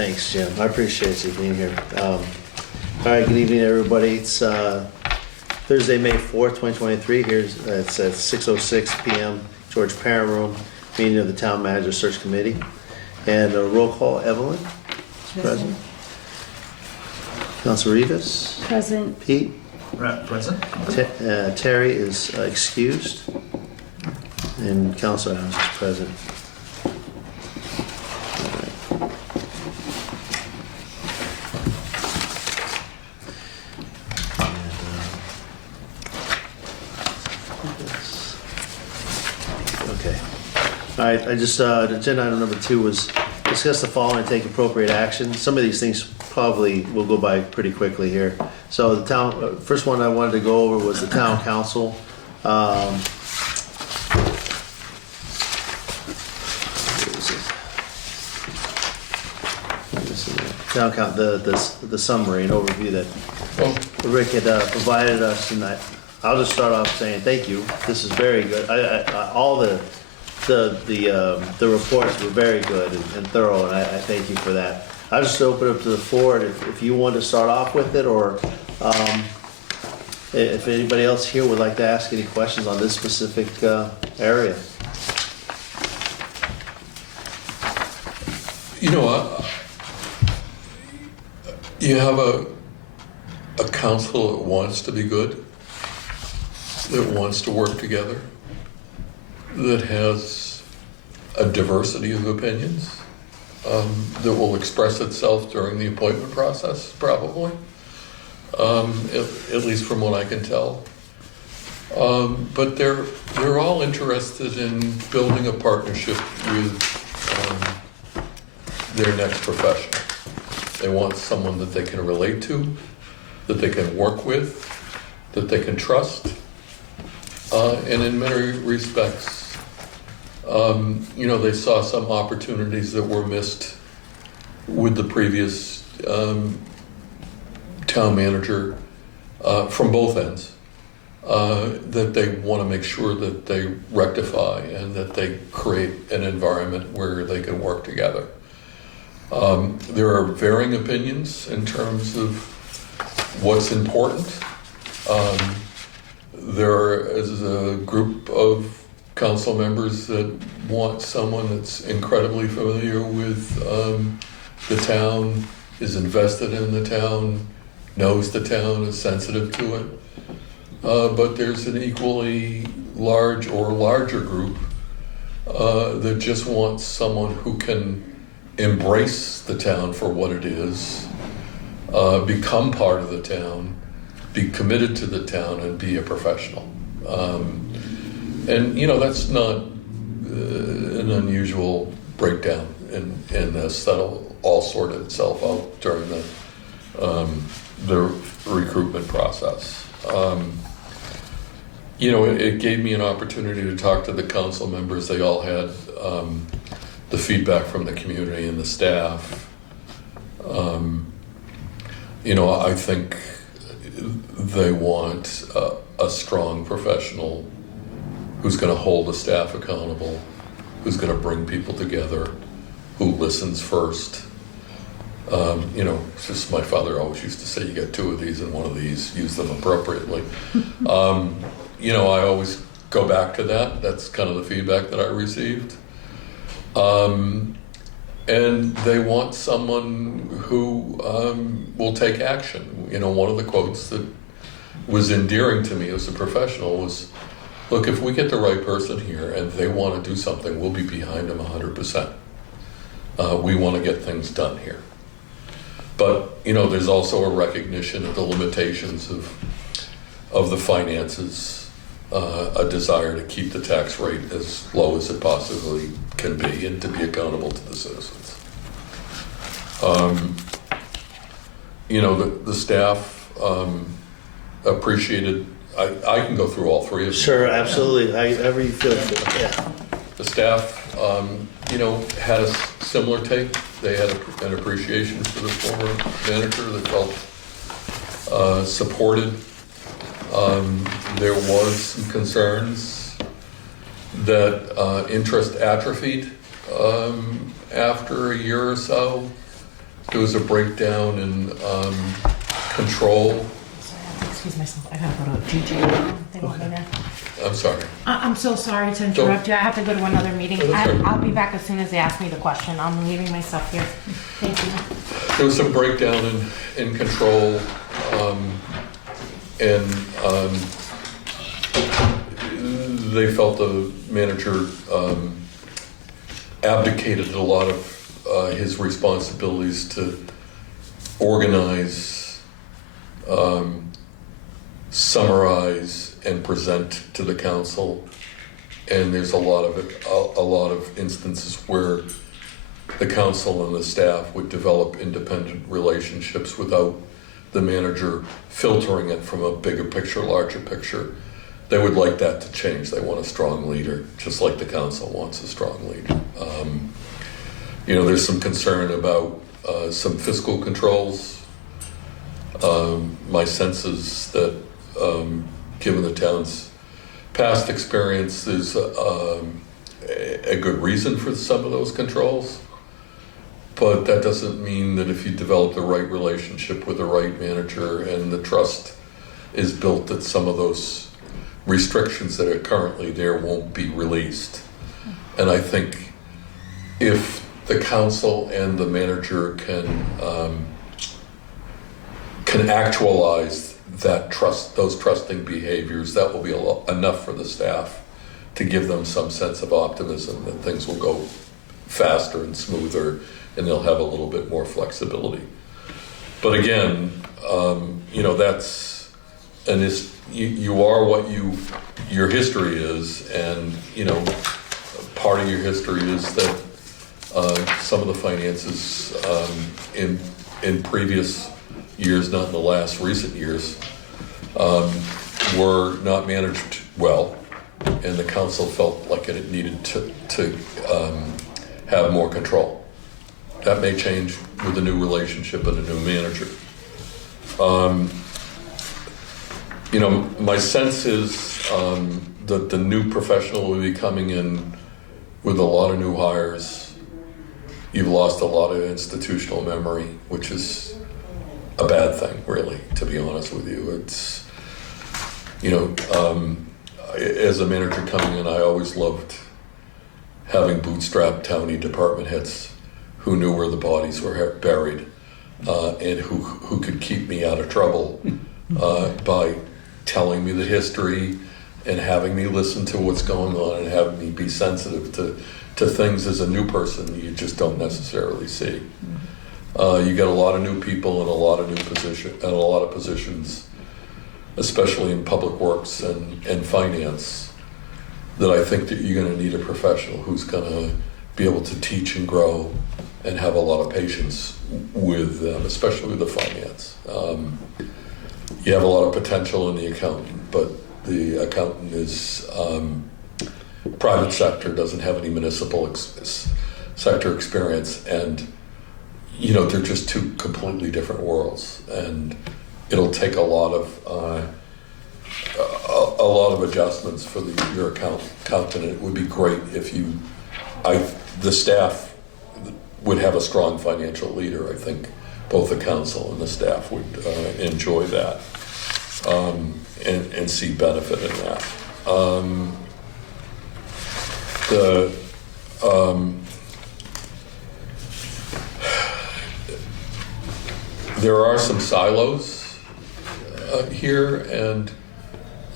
Thanks, Jim. I appreciate you being here. All right, good evening, everybody. It's Thursday, May 4th, 2023. It's at 6:06 p.m. George Parent Room, meeting of the Town Manager Search Committee. And a roll call, Evelyn is present. Council Rivas. Present. Pete. Present. Terry is excused. And Council Adams is present. All right, agenda item number 2 was discuss the following and take appropriate action. Some of these things probably will go by pretty quickly here. So the town, first one I wanted to go over was the town council. Town count, the summary and overview that Rick had provided us, and I'll just start off saying thank you. This is very good. All the reports were very good and thorough, and I thank you for that. I'll just open it up to the floor if you want to start off with it, or if anybody else here would like to ask any questions on this specific area. You know, you have a council that wants to be good, that wants to work together, that has a diversity of opinions, that will express itself during the appointment process, probably, at least from what I can tell. But they're all interested in building a partnership with their next professional. They want someone that they can relate to, that they can work with, that they can trust, and in many respects, you know, they saw some opportunities that were missed with the previous town manager from both ends, that they want to make sure that they rectify and that they create an environment where they can work together. There are varying opinions in terms of what's important. There is a group of council members that want someone that's incredibly familiar with the town, is invested in the town, knows the town, is sensitive to it. But there's an equally large or larger group that just wants someone who can embrace the town for what it is, become part of the town, be committed to the town, and be a professional. And you know, that's not an unusual breakdown in this. That'll all sort itself out during the recruitment process. You know, it gave me an opportunity to talk to the council members. They all had the feedback from the community and the staff. You know, I think they want a strong professional who's going to hold the staff accountable, who's going to bring people together, who listens first. You know, it's just my father always used to say, you got 2 of these and 1 of these, use them appropriately. You know, I always go back to that. That's kind of the feedback that I received. And they want someone who will take action. You know, one of the quotes that was endearing to me as a professional was, look, if we get the right person here and they want to do something, we'll be behind them 100%. We want to get things done here. But, you know, there's also a recognition of the limitations of the finances, a desire to keep the tax rate as low as it possibly can be and to be accountable to the citizens. You know, the staff appreciated. I can go through all 3 of them. Sure, absolutely. However you feel. Yeah. The staff, you know, had a similar take. They had an appreciation for the former manager that felt supported. There was some concerns that interest atrophied after a year or so. there was a breakdown in control. Sorry, I have to excuse myself. I gotta go to GG. They want me to. I'm sorry. I'm so sorry to interrupt you. I have to go to another meeting. Oh, that's all right. I'll be back as soon as they ask me the question. I'm leaving my stuff here. Thank you. There was some breakdown in control, and they felt the manager abdicated a lot of his responsibilities to organize, summarize, and present to the council. And there's a lot of instances where the council and the staff would develop independent relationships without the manager filtering it from a bigger picture, larger picture. They would like that to change. They want a strong leader, just like the council wants a strong leader. There's some concern about some fiscal controls. My sense is that given the town's past experience, there's a good reason for some of those controls. But that doesn't mean that if you develop the right relationship with the right manager and the trust is built, that some of those restrictions that are currently there won't be released. And I think if the council and the manager can actualize that trust, those trusting behaviors, that will be enough for the staff to give them some sense of optimism that things will go faster and smoother, and they'll have a little bit more flexibility. But again, that's you are what your history is, and part of your history is that some of the finances in previous years, not in the last recent years, were not managed well, and the council felt like it needed to have more control. That may change with a new relationship and a new manager. My sense is that the new professional will be coming in with a lot of new hires. You've lost a lot of institutional memory, which is a bad thing, really, to be honest with you. It's, as a manager coming in, I always loved having bootstrapped townie department heads who knew where the bodies were buried, and who could keep me out of trouble by telling me the history and having me listen to what's going on and having me be sensitive to things as a new person you just don't necessarily see. You got a lot of new people and a lot of positions, especially in public works and finance, that I think that you're going to need a professional who's going to be able to teach and grow and have a lot of patience with them, especially with the finance. You have a lot of potential in the accountant, but the accountant is private sector, doesn't have any municipal sector experience, and they're just two completely different worlds, and it'll take a lot of adjustments for your accountant. It would be great if the staff would have a strong financial leader. I think both the council and the staff would enjoy that and see benefit in that. There are some silos here, and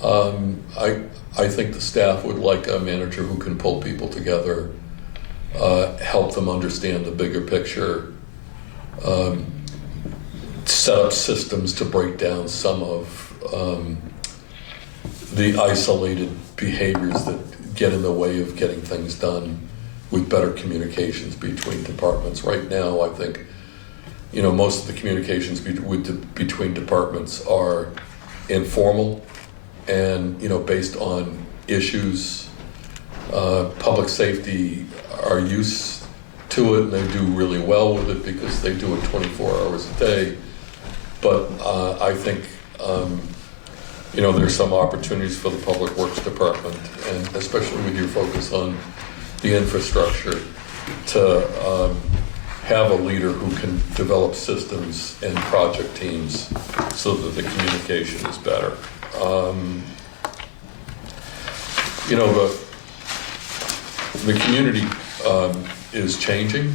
I think the staff would like a manager who can pull people together, help them understand the bigger picture, set up systems to break down some of the isolated behaviors that get in the way of getting things done, with better communications between departments. Right now, I think most of the communications between departments are informal and based on issues. Public safety are used to it, and they do really well with it because they do it 24 hours a day. But I think there's some opportunities for the Public Works Department, and especially with your focus on the infrastructure, to have a leader who can develop systems and project teams so that the communication is better. You know, the community is changing.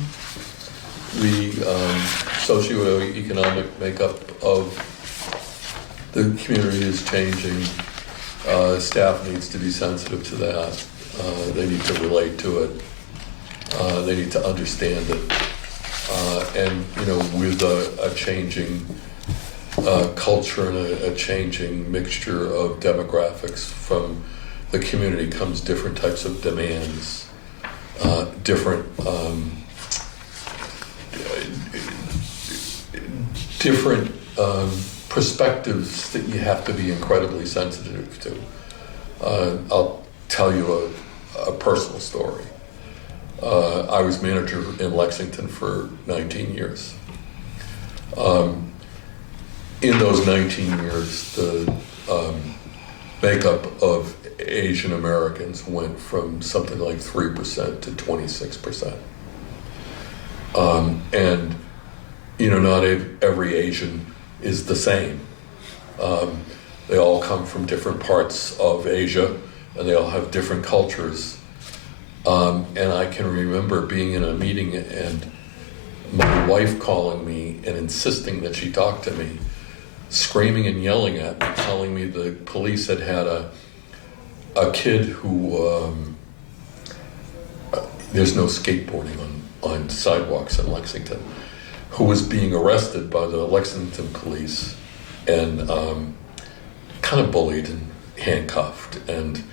The socioeconomic makeup of the community is changing. Staff needs to be sensitive to that. They need to relate to it. They need to understand it. And you know, with a changing culture and a changing mixture of demographics from the community comes different types of demands, different perspectives that you have to be incredibly sensitive to. I'll tell you a personal story. I was manager in Lexington for 19 years. In those 19 years, the makeup of Asian Americans went from something like 3% to 26%. And, you know, not every Asian is the same. They all come from different parts of Asia, and they all have different cultures. And I can remember being in a meeting and my wife calling me and insisting that she talk to me, screaming and yelling at me, telling me the police had a kid who, there's no skateboarding on sidewalks in Lexington, who was being arrested by the Lexington police and kind of bullied and handcuffed. And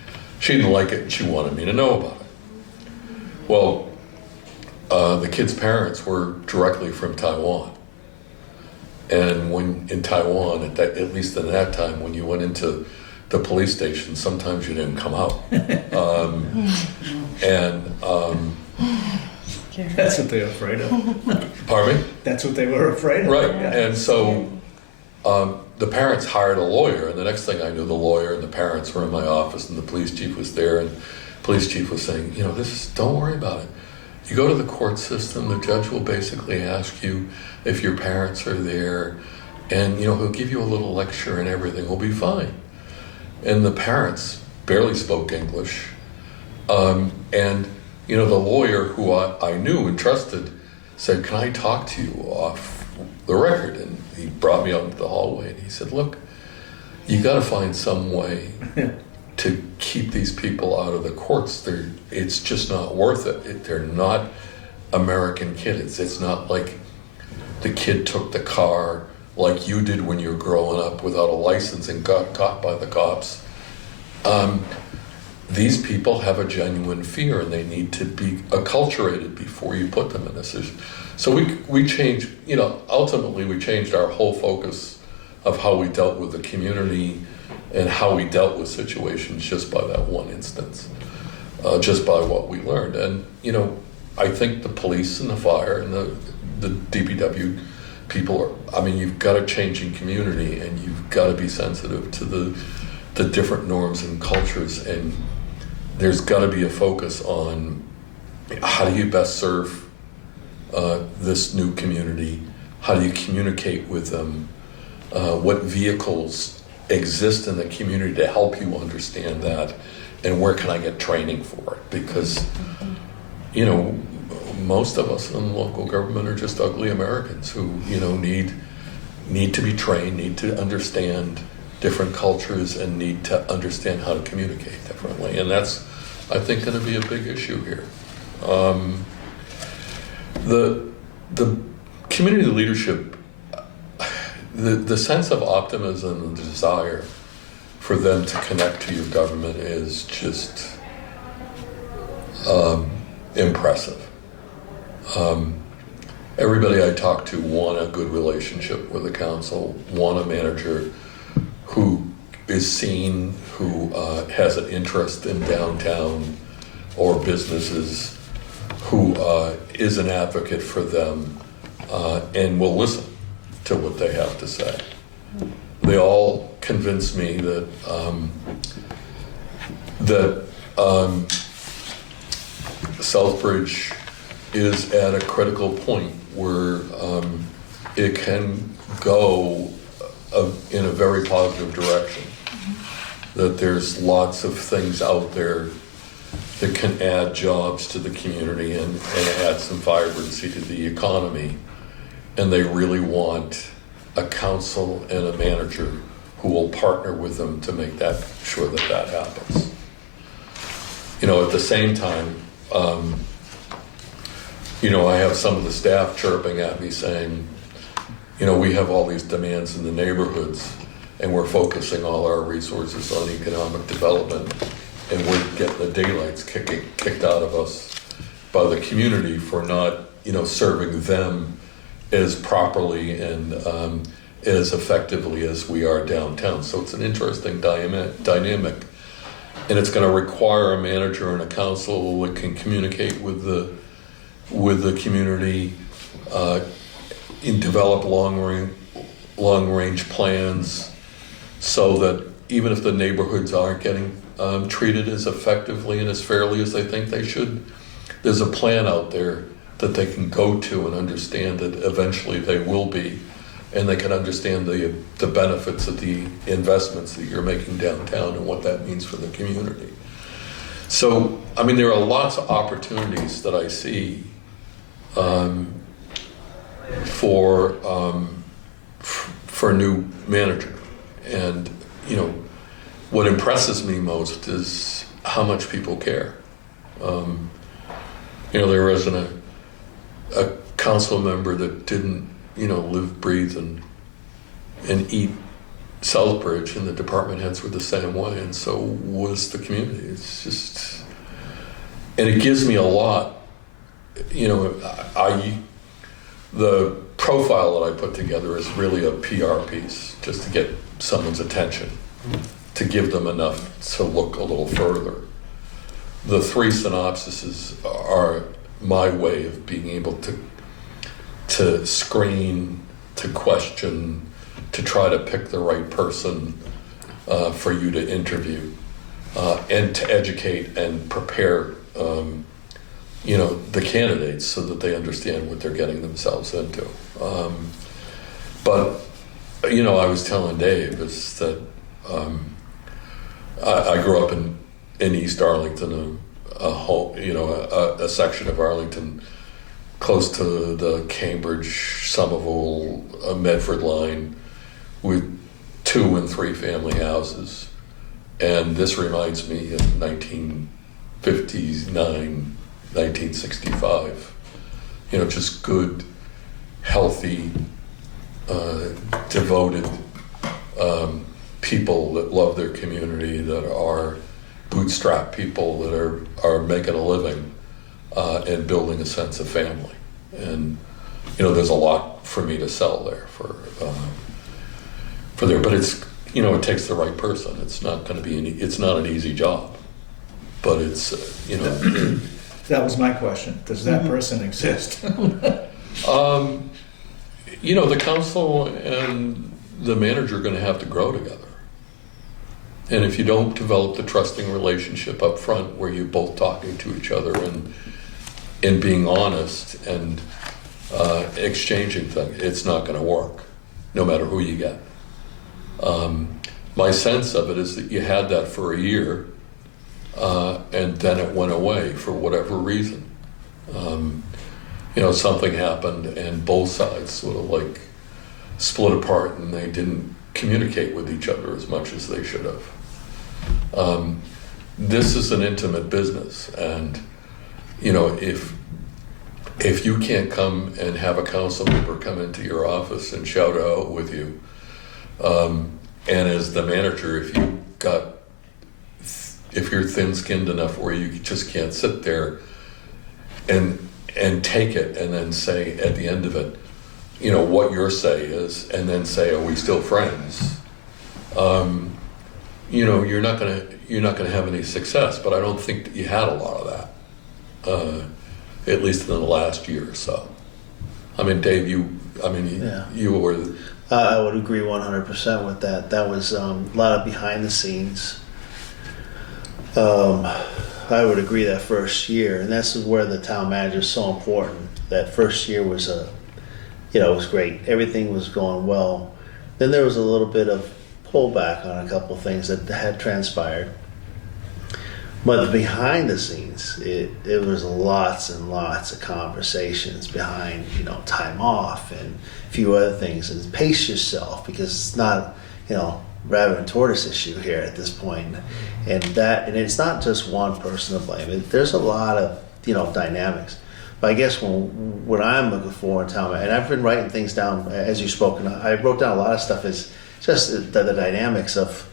she didn't like it and she wanted me to know about it. Well, the kid's parents were directly from Taiwan. And when in Taiwan, at least in that time, when you went into the police station, sometimes you didn't come out. That's what they were afraid of. Pardon me? That's what they were afraid of. Right. Yeah. And so the parents hired a lawyer, and the next thing I knew, the lawyer and the parents were in my office, and the police chief was there, and the police chief was saying, you know, don't worry about it. You go to the court system, the judge will basically ask you if your parents are there, and, you know, he'll give you a little lecture and everything will be fine. And the parents barely spoke English. And, you know, the lawyer who I knew and trusted said, can I talk to you off the record? And he brought me out into the hallway and he said, look, you got to find some way to keep these people out of the courts. It's just not worth it. They're not American kids. It's not like the kid took the car like you did when you were growing up without a license and got caught by the cops. These people have a genuine fear and they need to be acculturated before you put them in this situation. So we changed, you know, ultimately we changed our whole focus of how we dealt with the community and how we dealt with situations just by that one instance, just by what we learned. And, you know, I think the police and the fire and the DPW people are, I mean, you've got a changing community and you've got to be sensitive to the different norms and cultures, and there's got to be a focus on how do you best serve this new community, how do you communicate with them, what vehicles exist in the community to help you understand that, and where can I get training for it? Because, you know, most of us in local government are just ugly Americans who, you know, need to be trained, need to understand different cultures, and need to understand how to communicate differently. And that's, I think, going to be a big issue here. The community leadership, the sense of optimism and the desire for them to connect to your government is just impressive. Everybody I talk to want a good relationship with the council, want a manager who is seen, who has an interest in downtown or businesses, who is an advocate for them and will listen to what they have to say. They all convince me that Southbridge is at a critical point where it can go in a very positive direction. That there's lots of things out there that can add jobs to the community and add some vibrancy to the economy. And they really want a council and a manager who will partner with them to make that sure that that happens. You know, at the same time, you know, I have some of the staff chirping at me saying, you know, we have all these demands in the neighborhoods and we're focusing all our resources on economic development and we're getting the daylights kicked out of us by the community for not, you know, serving them as properly and as effectively as we are downtown. So it's an interesting dynamic. And it's going to require a manager and a council that can communicate with the community, and develop long range plans, so that even if the neighborhoods aren't getting treated as effectively and as fairly as they think they should, there's a plan out there that they can go to and understand that eventually they will be, and they can understand the benefits of the investments that you're making downtown and what that means for the community. So, I mean, there are lots of opportunities that I see for a new manager. And, you know, what impresses me most is how much people care. You know, there wasn't a council member that didn't, you know, live, breathe, and eat Southbridge, and the department heads were the same way, and so was the community. It's just, and it gives me a lot. You know, the profile that I put together is really a PR piece, just to get someone's attention, to give them enough to look a little further. The three synopsises are my way of being able to screen, to question, to try to pick the right person for you to interview, and to educate and prepare you know, the candidates so that they understand what they're getting themselves into. But you know, I was telling Dave is that I grew up in East Arlington, a section of Arlington close to the Cambridge, Somerville, Medford line, with 2 and 3 family houses. And this reminds me of 1959, 1965. You know, just good, healthy, devoted people that love their community, that are bootstrap people that are making a living and building a sense of family. And you know, there's a lot for me to sell there for there, but it's, you know, it takes the right person. It's not going to be it's not an easy job, but it's you know. That was my question. Does that person exist? You know, the council and the manager are going to have to grow together. And if you don't develop the trusting relationship up front where you're both talking to each other and being honest and exchanging things, it's not going to work, no matter who you get. My sense of it is that you had that for a year, and then it went away for whatever reason. You know, something happened and both sides sort of like split apart and they didn't communicate with each other as much as they should have. This is an intimate business, and you know, if you can't come and have a council member come into your office and shout it out with you, and as the manager, if you're thin-skinned enough where you just can't sit there and take it and then say at the end of it, you know, what your say is, and then say, are we still friends? You know, you're not gonna have any success. But I don't think that you had a lot of that, at least in the last year or so. I mean, Dave, you were. I would agree 100% with that. That was a lot of behind the scenes. I would agree that first year, and this is where the town manager is so important. That first year was it was great. Everything was going well. Then there was a little bit of pullback on a couple of things that had transpired. But behind the scenes, it was lots and lots of conversations behind, time off and a few other things. And pace yourself, because it's not, rabbit and tortoise issue here at this point. And it's not just one person to blame. There's a lot of, dynamics. But I guess what I'm looking for in town, and I've been writing things down as you've spoken. I wrote down a lot of stuff. Is just the dynamics of.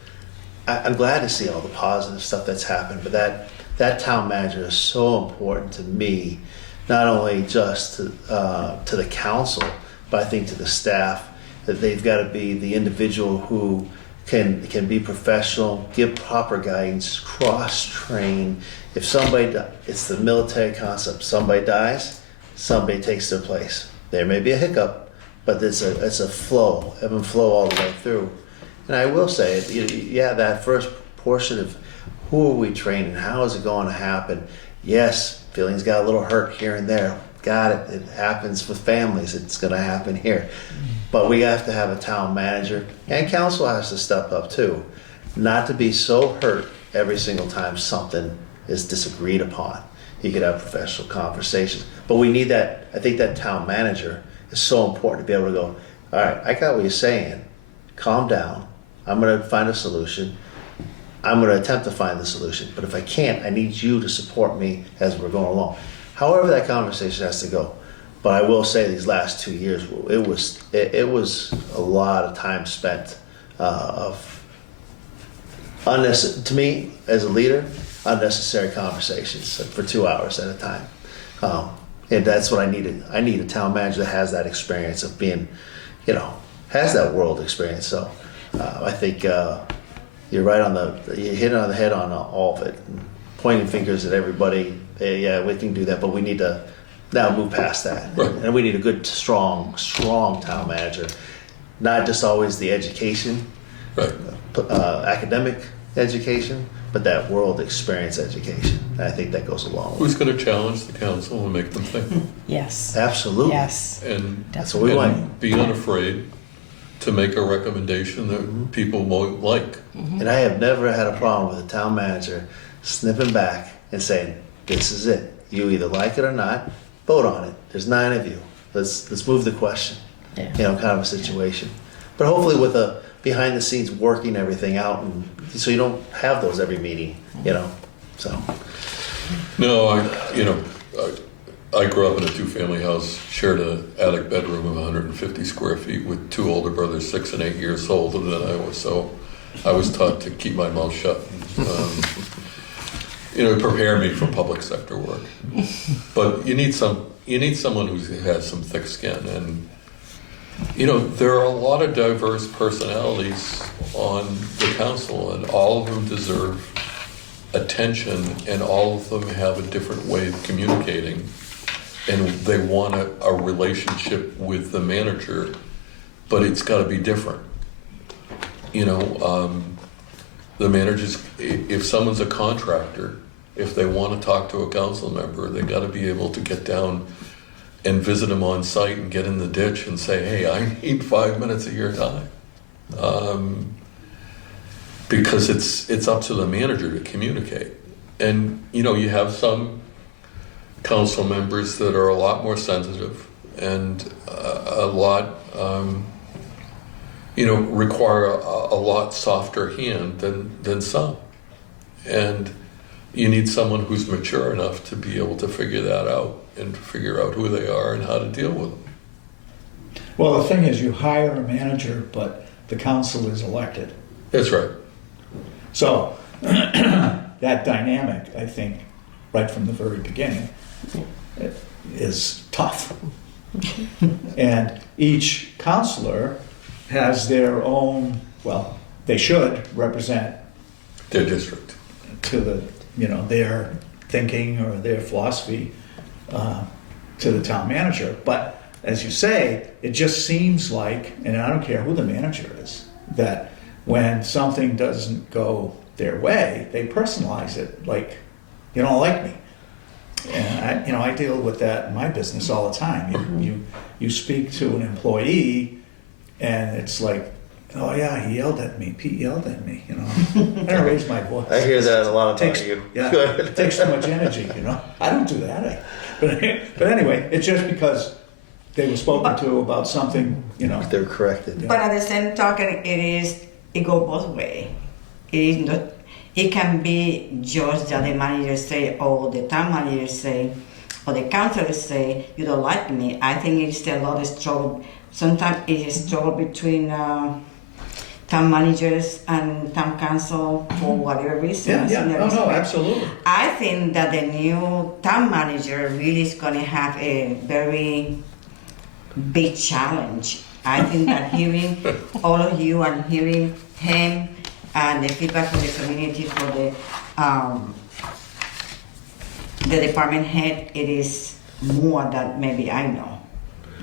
I'm glad to see all the positive stuff that's happened, but that town manager is so important to me, not only just to the council, but I think to the staff, that they've got to be the individual who can be professional, give proper guidance, cross-train. If somebody, it's the military concept, somebody dies, somebody takes their place. There may be a hiccup, but it's a flow, ebb and flow all the way through. And I will say, that first portion of who are we training, how is it going to happen? Yes, feelings got a little hurt here and there. Got it. It happens with families. It's going to happen here. But we have to have a town manager, and council has to step up too, not to be so hurt every single time something is disagreed upon. You could have professional conversations. But we need that. I think that town manager is so important to be able to go, all right, I got what you're saying. Calm down. I'm going to find a solution. I'm going to attempt to find the solution. But if I can't, I need you to support me as we're going along. However that conversation has to go. But I will say these last 2 years, it was a lot of time spent of unnecessary, to me as a leader, unnecessary conversations for 2 hours at a time. And that's what I needed. I need a town manager that has that experience of being, has that world experience. So I think you're right you hit it on the head on all of it. Pointing fingers at everybody, yeah, we can do that, but we need to now move past that. Right. And we need a good, strong town manager. Not just always the education, Right. Academic education, but that world experience education. And I think that goes along with Who's going to challenge the council and make them think? Yes. Absolutely. Yes. And, That's what we want. and be unafraid to make a recommendation that people won't like. And I have never had a problem with a town manager snipping back and saying, this is it. You either like it or not, vote on it. There's 9 of you. Let's move the question. Yeah. Kind of a situation. But hopefully with a behind the scenes working everything out, and so you don't have those every meeting, so. No, I grew up in a 2-family house, shared an attic bedroom of 150 square feet with 2 older brothers, 6 and 8 years older than I was. So I was taught to keep my mouth shut. It prepared me for public sector work. But you need someone who has some thick skin. And there are a lot of diverse personalities on the council, and all of them deserve attention, and all of them have a different way of communicating, and they want a relationship with the manager, but it's got to be different. The managers, if someone's a contractor, if they want to talk to a council member, they got to be able to get down and visit them on site and get in the ditch and say, hey, I need 5 minutes of your time. Because it's up to the manager to communicate. And, you have some council members that are a lot more sensitive and a lot, require a lot softer hand than some. And you need someone who's mature enough to be able to figure that out and figure out who they are and how to deal with them. Well, the thing is, you hire a manager, but the council is elected. That's right. So that dynamic, I think, right from the very beginning, is tough. And each counselor has their own, well, they should represent Their district. to the, their thinking or their philosophy to the town manager. But as you say, it just seems like, and I don't care who the manager is, that when something doesn't go their way, they personalize it like you don't like me. And I deal with that in my business all the time. You speak to an employee, and it's like, oh yeah, he yelled at me. Pete yelled at me. I don't raise my voice. I hear that a lot about Takes- you. Yeah, Go ahead. it takes too much energy. I don't do that. But anyway, it's just because they were spoken to about something. They're corrected. But at the same token, it goes both ways. It is not. It can be just that the managers say, or the town managers say, or the councilors say, you don't like me. I think it's a lot of struggle. Sometimes it is struggle between town managers and town council for whatever reasons. Yeah. No, absolutely. I think that the new town manager really is going to have a very big challenge. I think that hearing all of you and hearing him and the feedback from the community for the department head, it is more than maybe I know.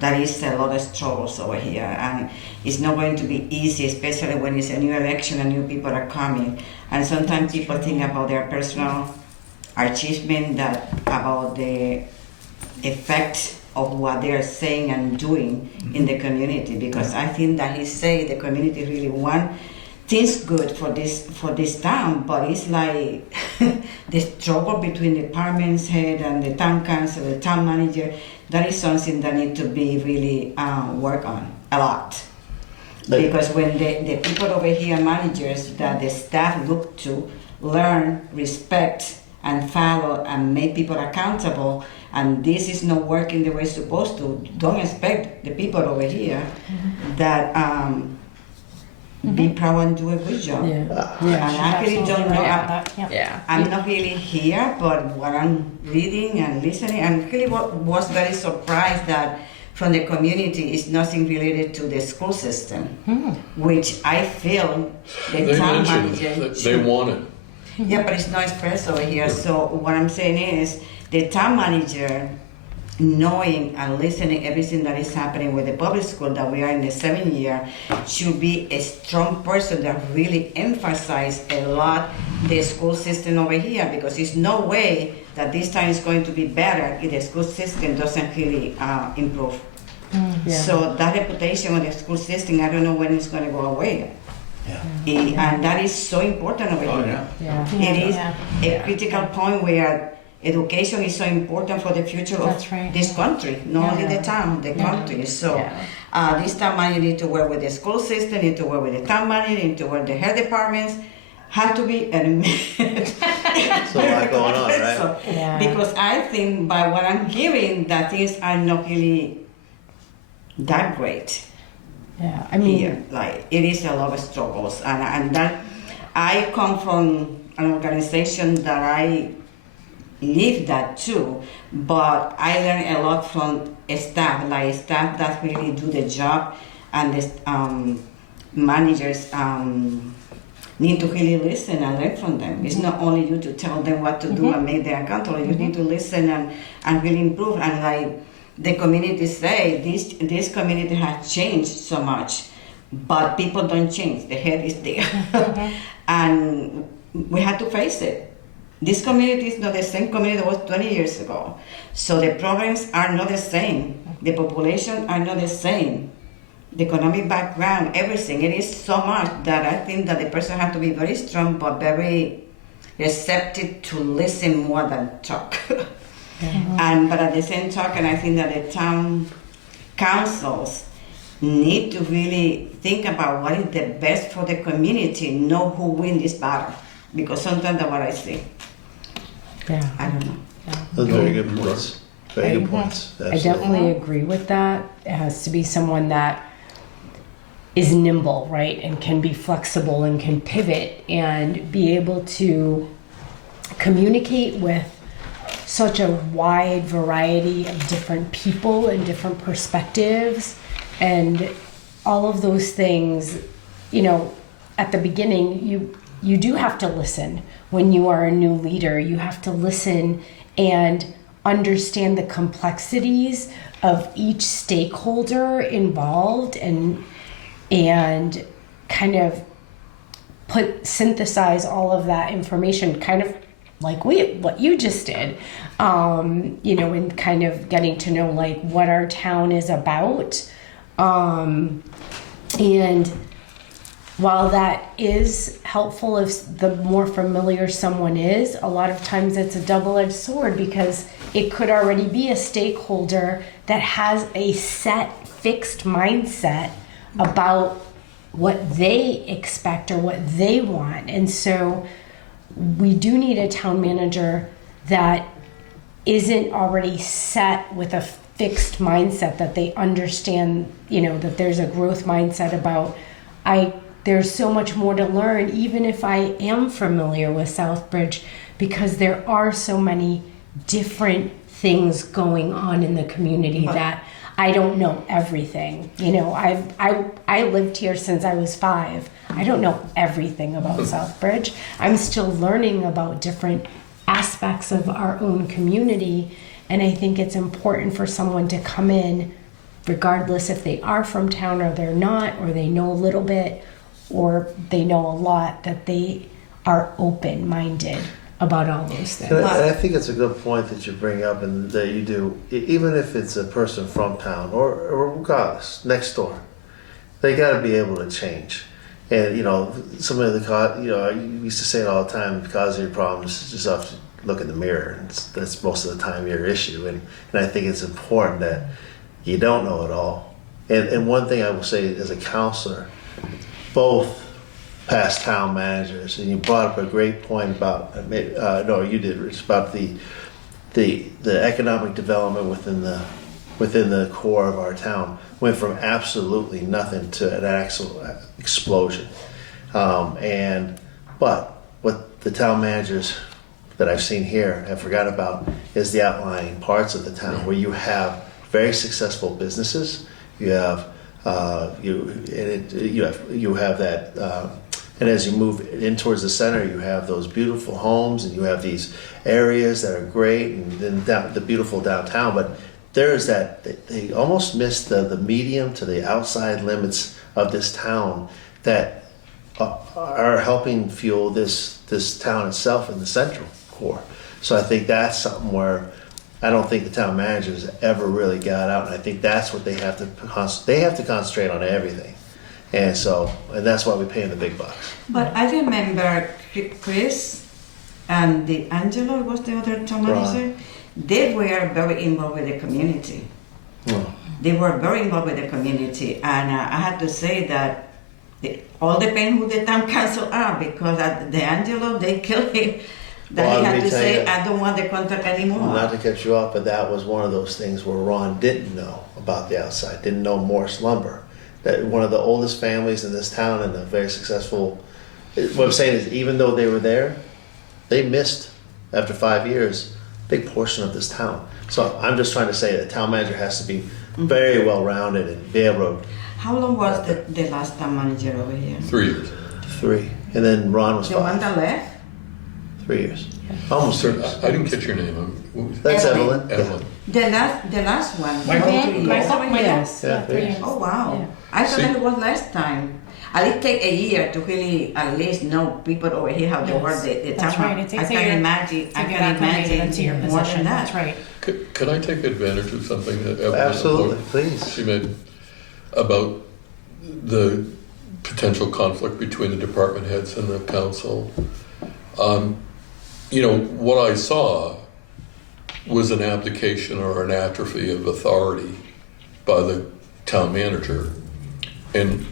There is a lot of struggles over here, and it's not going to be easy, especially when it's a new election and new people are coming. And sometimes people think about their personal achievement, that about the effect of what they are saying and doing in the community. Because I think that he say the community really want things good for this town, but it's like the struggle between the department's head and the town council, the town manager. That is something that needs to be really worked on a lot. Because when the people over here, managers that the staff look to, learn, respect, and follow, and make people accountable, and this is not working the way it's supposed to, don't expect the people over here that be proud and do a good job. And I really don't know. I'm not really here, but what I'm reading and listening, and really was very surprised that from the community is nothing related to the school system, which I feel the They town mentioned manager it. They want it. Yeah, but it's not expressed over here. So what I'm saying is the town manager, knowing and listening everything that is happening with the public school, that we are in the 7th year, should be a strong person that really emphasize a lot the school system over here, because there's no way that this time is going to be better if the school system doesn't really improve. So that reputation of the school system, I don't know when it's going to go away. And that is so important over here. It is a critical point where education is so important for the future of this country, not only the town, the country. So this town manager need to work with the school system, need to work with the town manager, need to work with the health departments. Have to be There's a lot going on, right? So, because I think by what I'm hearing that things are not really that great. I mean, Here, like it is a lot of struggles, and that I come from an organization that I live that too, but I learn a lot from staff that really do the job, and the managers need to really listen and learn from them. It's not only you to tell them what to do and make them accountable. You need to listen and really improve. And like the community say, this community has changed so much, but people don't change. The head is there. And we have to face it. This community is not the same community that was 20 years ago. So the problems are not the same. The population are not the same. The economic background, everything. It is so much that I think that the person has to be very strong but very receptive to listen more than talk. But at the same token, I think that the town councils need to really think about what is the best for the community, know who wins this battle. Because sometimes that's what I see. I don't know. Those are very good points. Very good points. I definitely agree with that. It has to be someone that is nimble, right, and can be flexible and can pivot and be able to communicate with such a wide variety of different people and different perspectives, and all of those things. At the beginning, you do have to listen. When you are a new leader, you have to listen and understand the complexities of each stakeholder involved, and kind of synthesize all of that information kind of what you just did, you know, and kind of getting to know like what our town is about. And while that is helpful if the more familiar someone is, a lot of times it's a double-edged sword because it could already be a stakeholder that has a set, fixed mindset about what they expect or what they want. And so we do need a town manager that isn't already set with a fixed mindset, that they understand, you know, that there's a growth mindset about, there's so much more to learn, even if I am familiar with Southbridge, because there are so many different things going on in the community that I don't know everything. You know, I lived here since I was 5. I don't know everything about Southbridge. I'm still learning about different aspects of our own community, and I think it's important for someone to come in, regardless if they are from town or they're not, or they know a little bit or they know a lot, that they are open-minded about all those things. And I think it's a good point that you bring up, and that you do, even if it's a person from town or regardless, next door, they got to be able to change. And you know, some of the, you know, I used to say it all the time, because of your problems, you just have to look in the mirror. That's most of the time your issue, and I think it's important that you don't know it all. And one thing I will say as a counselor, both past town managers, and you brought up a great point about, no, you did, Rich, about the economic development within the core of our town went from absolutely nothing to an actual explosion. But what the town managers that I've seen here have forgotten about is the outlying parts of the town where you have very successful businesses. You have you have that, and as you move in towards the center, you have those beautiful homes, and you have these areas that are great, and then the beautiful downtown. But there is that, they almost miss the medium to the outside limits of this town that are helping fuel this town itself in the central core. So I think that's something where I don't think the town managers ever really got out, and I think that's what they have to concentrate on everything, and that's why we pay them the big bucks. But I remember Chris and Angelo was the other town manager. They were very involved with the community. They were very involved with the community, and I had to say that all depends who the town council are, because at the Angelo, they killed him. That he had to say, I don't want the contract anymore. Not to cut you off, but that was one of those things where Ron didn't know about the outside, didn't know Morse Lumber. That one of the oldest families in this town and a very successful, what I'm saying is, even though they were there, they missed, after 5 years, a big portion of this town. So I'm just trying to say that the town manager has to be very well-rounded and be able to. How long was the last town manager over here? 3 years. 3. And then Ron was The 5. one that left? 3 years. Almost 3 years. I didn't catch your name. What was it? That's Evelyn. Evelyn. Evelyn. The last one. Michael? Yes. Yeah, 3 years. Oh wow! Yeah. I thought See- that it was last time. At least take a year to really at least know people over here how they work the That's town. right. It takes I a year can imagine. to I get can acclimated into your imagine more position. than that. That's right. Could I take advantage of something that Evelyn Absolutely, please. she made about the potential conflict between the department heads and the council? You know, what I saw was an abdication or an atrophy of authority by the town manager and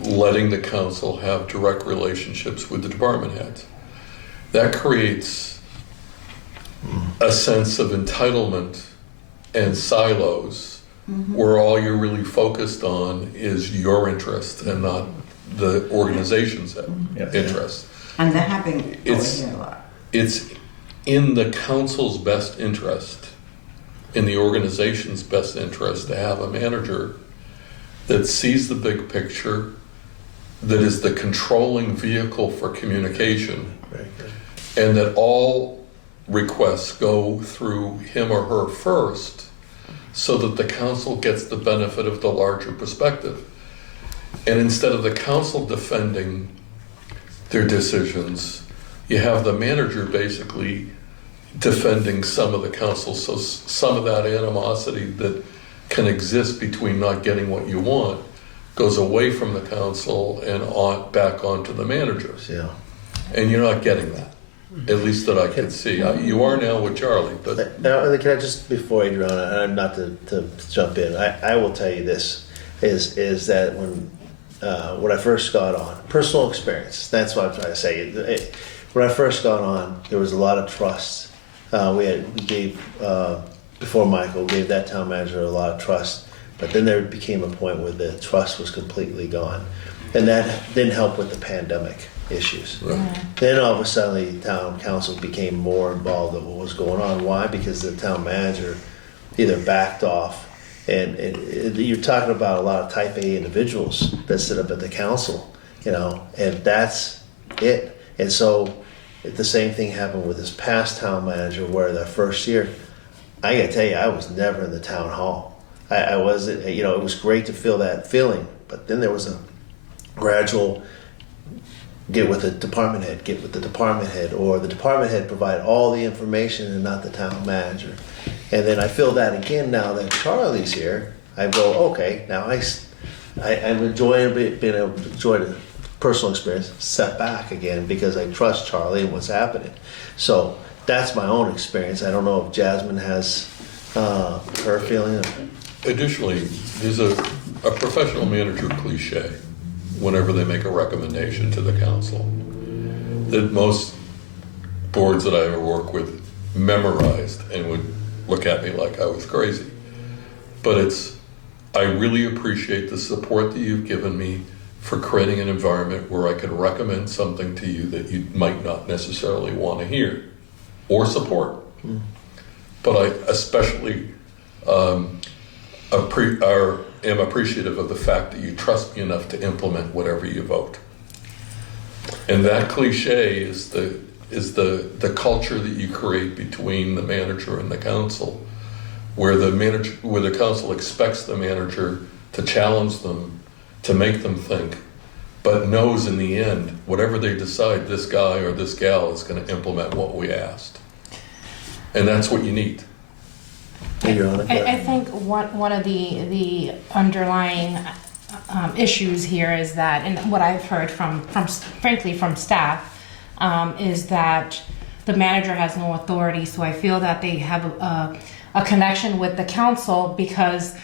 letting the council have direct relationships with the department heads. That creates a sense of entitlement and silos where all you're really focused on is your interest and not the organization's interest. And that happened over It's- here a lot. It's in the council's best interest, in the organization's best interest, to have a manager that sees the big picture, that is the controlling vehicle for communication, Very good. and that all requests go through him or her first, so that the council gets the benefit of the larger perspective. And instead of the council defending their decisions, you have the manager basically defending some of the council, so some of that animosity that can exist between not getting what you want goes away from the council and back onto the managers. Yeah. And you're not getting that, at least that I can see. You are now with Charlie, but Now, can I just, before Adriana, and not to jump in, I will tell you this, is that when I first got on, personal experience, that's what I'm trying to say. When I first got on, there was a lot of trust. We gave, before Michael, gave that town manager a lot of trust, but then there became a point where the trust was completely gone. And that didn't help with the pandemic issues. right. Then all of a sudden, the town council became more involved in what was going on. Why? Because the town manager either backed off, and you're talking about a lot of type A individuals that sit up at the council, and that's it. And so the same thing happened with this past town manager, where the first year, I gotta tell you, I was never in the town hall. I wasn't, it was great to feel that feeling, but then there was a gradual get with the department head, or the department head provide all the information and not the town manager. And then I feel that again now that Charlie's here. I go, okay, now I'm enjoying being able to enjoy the personal experience, set back again because I trust Charlie and what's happening. So that's my own experience. I don't know if Jasmine has her feeling. Additionally, there's a professional manager cliche whenever they make a recommendation to the council that most boards that I ever work with memorized and would look at me like I was crazy. But I really appreciate the support that you've given me for creating an environment where I can recommend something to you that you might not necessarily want to hear or support. But I especially am appreciative of the fact that you trust me enough to implement whatever you vote. And that cliche is the culture that you create between the manager and the council, where the council expects the manager to challenge them, to make them think, but knows in the end, whatever they decide, this guy or this gal is going to implement what we asked. And that's what you need. I think one of the underlying issues here is that, and what I've heard from frankly from staff, is that the manager has no authority. So I feel that they have a connection with the council because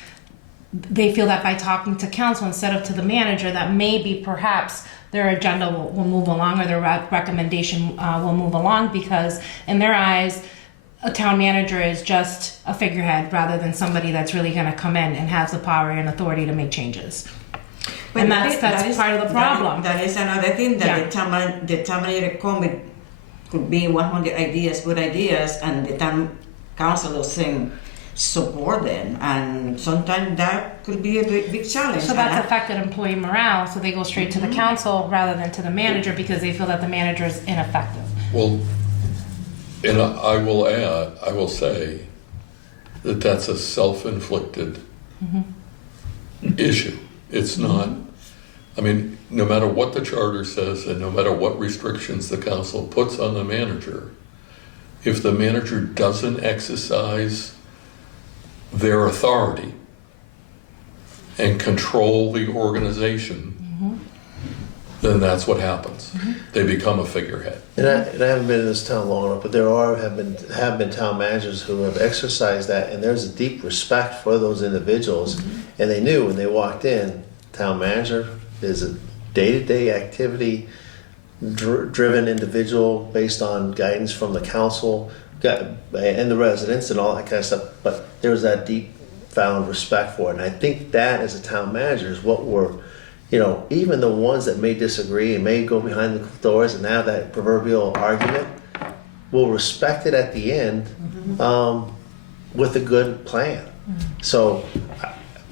they feel that by talking to council instead of to the manager, that maybe perhaps their agenda will move along, or their recommendation will move along, because in their eyes, a town manager is just a figurehead rather than somebody that's really going to come in and has the power and authority to make changes. But And that's part of the problem. That is another thing, that the town manager comment could be 100 ideas, good ideas, and the town council doesn't support them, and sometimes that could be a big challenge. So that's affected employee morale, so they go straight to the council rather than to the manager because they feel that the manager is ineffective. Well, and I will say that that's a self-inflicted issue. It's not, no matter what the charter says and no matter what restrictions the council puts on the manager, if the manager doesn't exercise their authority and control the organization, then that's what happens. They become a figurehead. And I haven't been in this town long enough, but there have been town managers who have exercised that, and there's a deep respect for those individuals. And they knew when they walked in, town manager is a day-to-day activity driven individual based on guidance from the council and the residents and all that kind of stuff. But there was that deep found respect for it. And I think that as a town manager is what we're, even the ones that may disagree and may go behind the doors and have that proverbial argument, will respect it at the end with a good plan. So,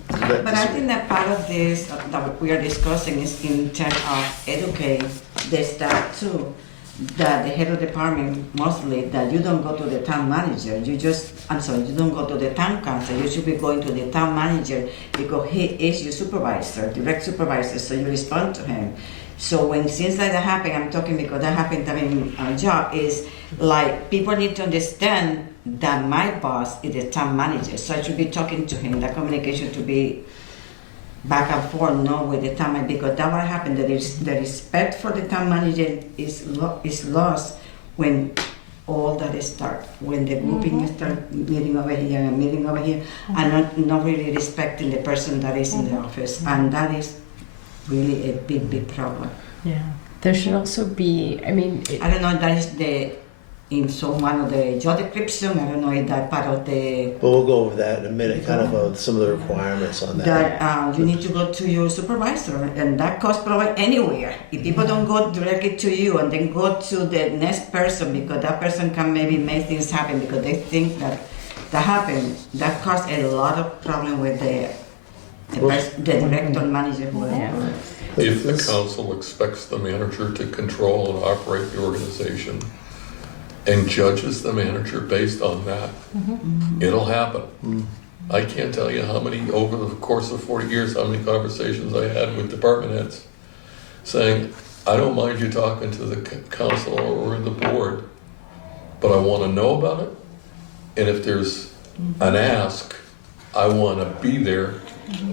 But I think that part of this that we are discussing is in terms of educate the staff too, that the head of department mostly that you don't go to the town manager. You don't go to the town council. You should be going to the town manager because he is your supervisor, direct supervisor. So you respond to him. So when things like that happen, I'm talking because that happened to me in my job. Is like people need to understand that my boss is the town manager. So I should be talking to him. That communication to be back and forth, not with the town manager, because that what happened. That is the respect for the town manager is lost when all that start. When the grouping start meeting over here and meeting over here, and not really respecting the person that is in the office, and that is really a big problem. Yeah. There should also be, I mean, I don't know if that is one of the job description. I don't know if that part of the But we'll go over that in a minute, kind of some of the requirements on that. that you need to go to your supervisor, and that costs probably anywhere. If people don't go directly to you and then go to the next person, because that person can maybe make things happen because they think that happened, that causes a lot of problem with the director, manager, whatever. If the council expects the manager to control and operate the organization and judges the manager based on that, it'll happen. I can't tell you how many, over the course of 40 years, how many conversations I had with department heads saying, I don't mind you talking to the council or the board, but I want to know about it. And if there's an ask, I want to be there,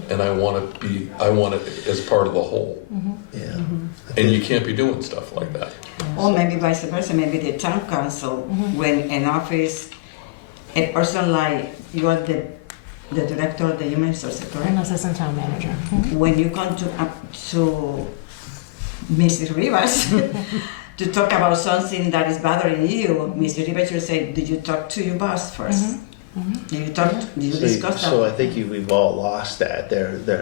and I want it as part of the whole. Yeah. And you can't be doing stuff like that. Or maybe vice versa, maybe the town council, when an office, a person like you are the director of the human resources, correct? An assistant town manager. When you come to Mrs. Rivas to talk about something that is bothering you, Mrs. Rivas will say, did you talk to your boss first? Did you discuss that? So I think we've all lost that.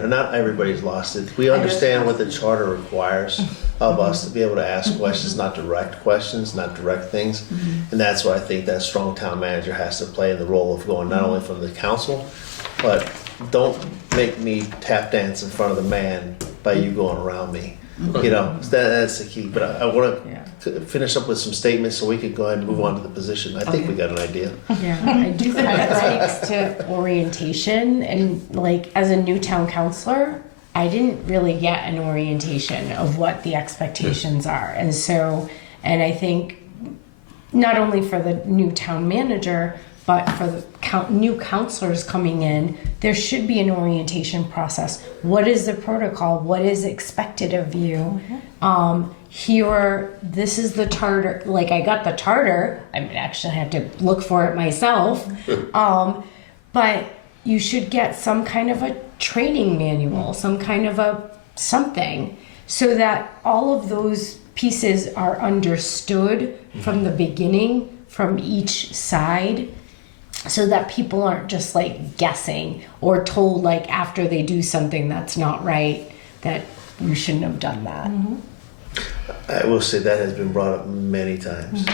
Not everybody's lost it. We understand what the charter requires of us to be able to ask questions, not direct questions, not direct things. And that's why I think that strong town manager has to play in the role of going not only from the council, but don't make me tap dance in front of the man by you going around me. You know, that's the key. But I want to finish up with some statements so we can go ahead and move on to the position. I think we got an idea. yeah, I do think that speaks to orientation. And like, as a new town councilor, I didn't really get an orientation of what the expectations are. And so, and I think not only for the new town manager, but for the new counselors coming in, there should be an orientation process. What is the protocol? What is expected of you? This is the charter. Like, I got the charter. I mean, actually, I have to look for it myself. But you should get some kind of a training manual, some kind of something, so that all of those pieces are understood from the beginning, from each side, so that people aren't just like guessing or told like after they do something that's not right that you shouldn't have done that. I will say that has been brought up many times.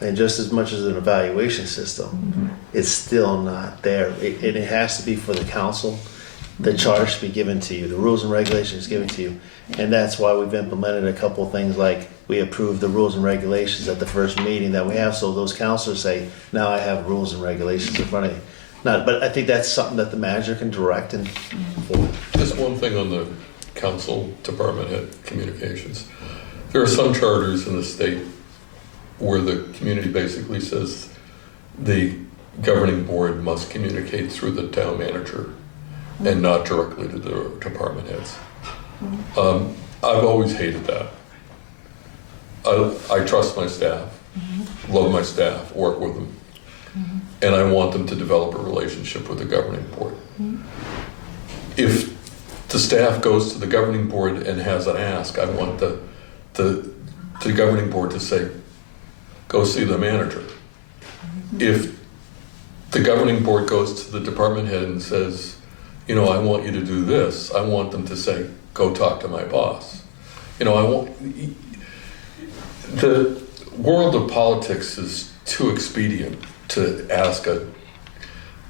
And just as much as an evaluation system, it's still not there. It has to be for the council. The charter should be given to you. The rules and regulations given to you. And that's why we've implemented a couple of things, like we approved the rules and regulations at the first meeting that we have, so those counselors say, now I have rules and regulations in front of me. But I think that's something that the manager can direct and forward. Just one thing on the council department head communications. There are some charters in the state where the community basically says the governing board must communicate through the town manager and not directly to the department heads. I've always hated that. I trust my staff, love my staff, work with them, and I want them to develop a relationship with the governing board. If the staff goes to the governing board and has an ask, I want the governing board to say, go see the manager. If the governing board goes to the department head and says, you know, I want you to do this, I want them to say, go talk to my boss. You know, the world of politics is too expedient to ask an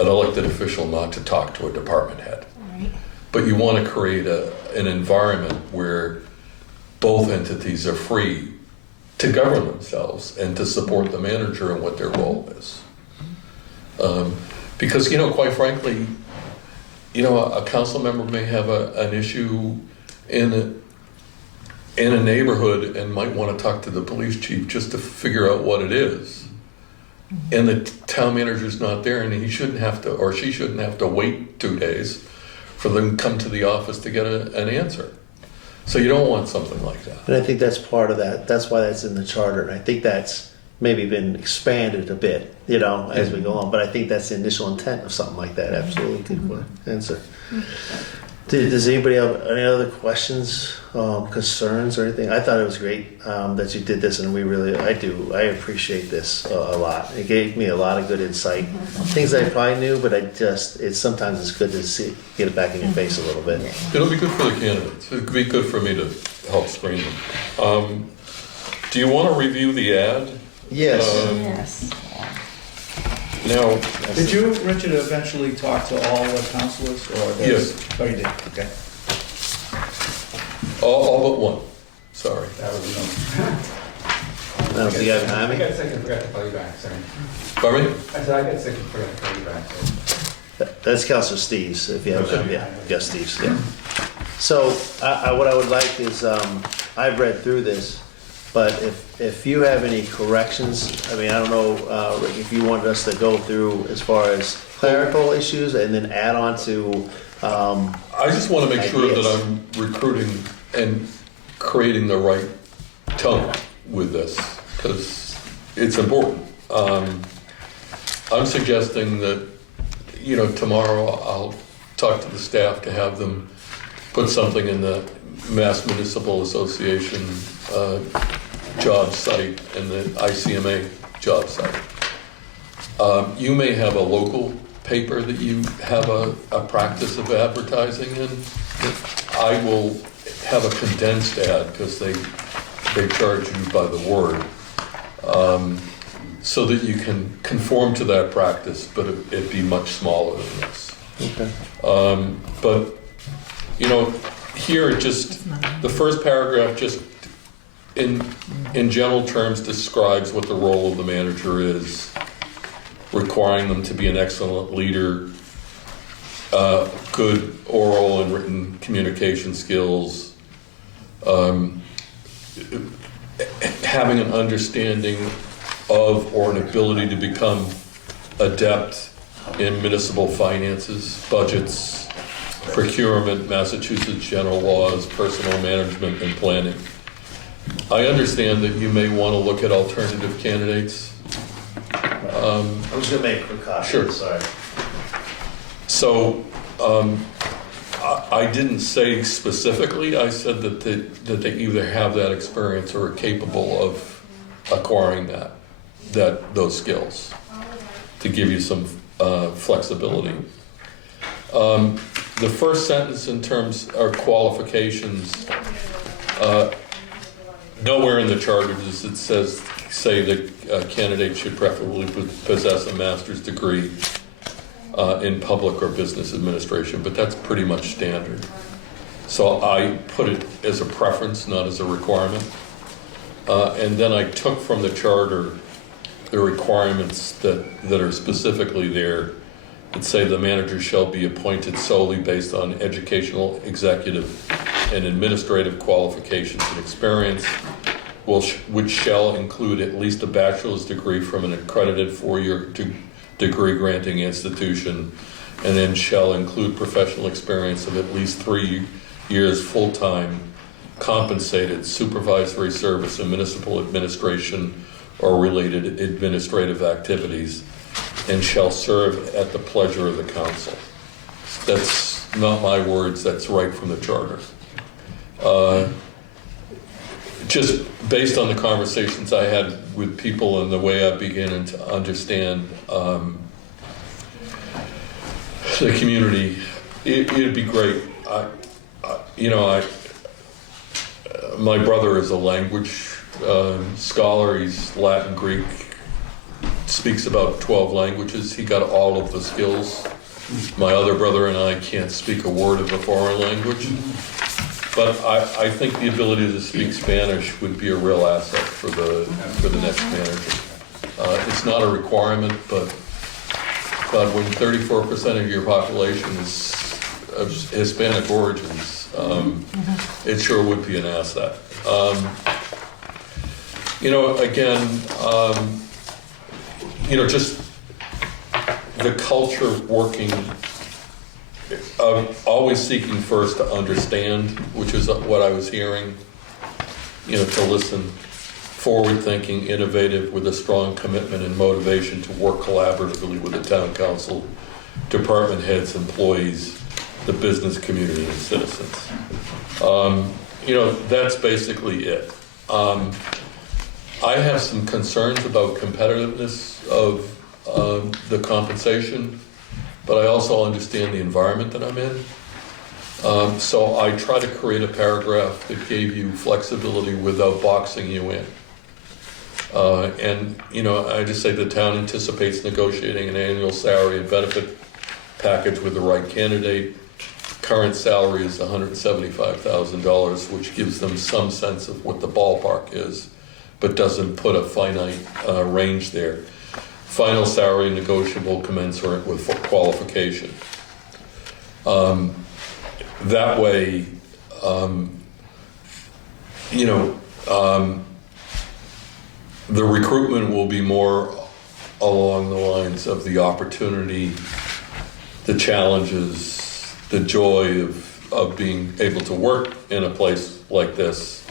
elected official not to talk to a department head. Right. But you want to create an environment where both entities are free to govern themselves and to support the manager and what their role is. Because, quite frankly, a council member may have an issue in a neighborhood and might want to talk to the police chief just to figure out what it is. And the town manager's not there, and he shouldn't have to, or she shouldn't have to wait 2 days for them to come to the office to get an answer. So you don't want something like that. And I think that's part of that. That's why that's in the charter. And I think that's maybe been expanded a bit, as we go on. But I think that's the initial intent of something like that. Absolutely good answer. Does anybody have any other questions, concerns, or anything? I thought it was great that you did this, and I appreciate this a lot. It gave me a lot of good insight, things I probably knew, but sometimes it's good to get it back in your face a little bit. It'll be good for the candidates. It'll be good for me to help screen them. Do you want to review the ad? Yes. Yes. Now, Did you, Richard, eventually talk to all the councilors, or? Yes. Oh, you did, okay. all but one. Sorry. That was Do you have I time? got sick and forgot to call you back, sorry. Pardon me? I said I got sick and forgot to call you back, so. That's Councilor Steves, if you have time. Yeah, Steves, yeah. So what I would like is, I've read through this, but if you have any corrections, I don't know, Rick, if you wanted us to go through as far as clerical issues and then add on to, I just want to make sure that I'm recruiting and creating the right tone with this, because it's important. I'm suggesting that, tomorrow I'll talk to the staff to have them put something in the Mass Municipal Association job site and the ICMA job site. You may have a local paper that you have a practice of advertising in. I will have a condensed ad because they charge you by the word, so that you can conform to that practice, but it be much smaller than this. okay. But here the first paragraph just in general terms describes what the role of the manager is, requiring them to be an excellent leader, good oral and written communication skills, having an understanding of or an ability to become adept in municipal finances, budgets, procurement, Massachusetts general laws, personnel management, and planning. I understand that you may want to look at alternative candidates. I was gonna make a quick copy. Sure. Sorry. So I didn't say specifically. I said that they either have that experience or are capable of acquiring those skills to give you some flexibility. The first sentence in terms of qualifications, nowhere in the charter does it say that candidates should preferably possess a master's degree in public or business administration, but that's pretty much standard. So I put it as a preference, not as a requirement. And then I took from the charter the requirements that are specifically there that say the manager shall be appointed solely based on educational, executive, and administrative qualifications and experience, which shall include at least a bachelor's degree from an accredited 4-year degree granting institution, and then shall include professional experience of at least 3 years full-time compensated supervisory service in municipal administration or related administrative activities, and shall serve at the pleasure of the council. That's not my words, that's right from the charter. Just based on the conversations I had with people and the way I began to understand the community, it'd be great. My brother is a language scholar. He's Latin, Greek, speaks about 12 languages. He got all of the skills. My other brother and I can't speak a word of a foreign language. But I think the ability to speak Spanish would be a real asset for the next manager. It's not a requirement, but when 34% of your population is of Hispanic origins, it sure would be an asset. Again, just the culture working, always seeking first to understand, which is what I was hearing, to listen, forward-thinking, innovative, with a strong commitment and motivation to work collaboratively with the town council, department heads, employees, the business community, and citizens. That's basically it. I have some concerns about competitiveness of the compensation, but I also understand the environment that I'm in. So I try to create a paragraph that gave you flexibility without boxing you in. I just say the town anticipates negotiating an annual salary and benefit package with the right candidate. Current salary is $175,000, which gives them some sense of what the ballpark is, but doesn't put a finite range there. Final salary negotiable commensurate with qualification. That way, the recruitment will be more along the lines of the opportunity, the challenges, the joy of being able to work in a place like this.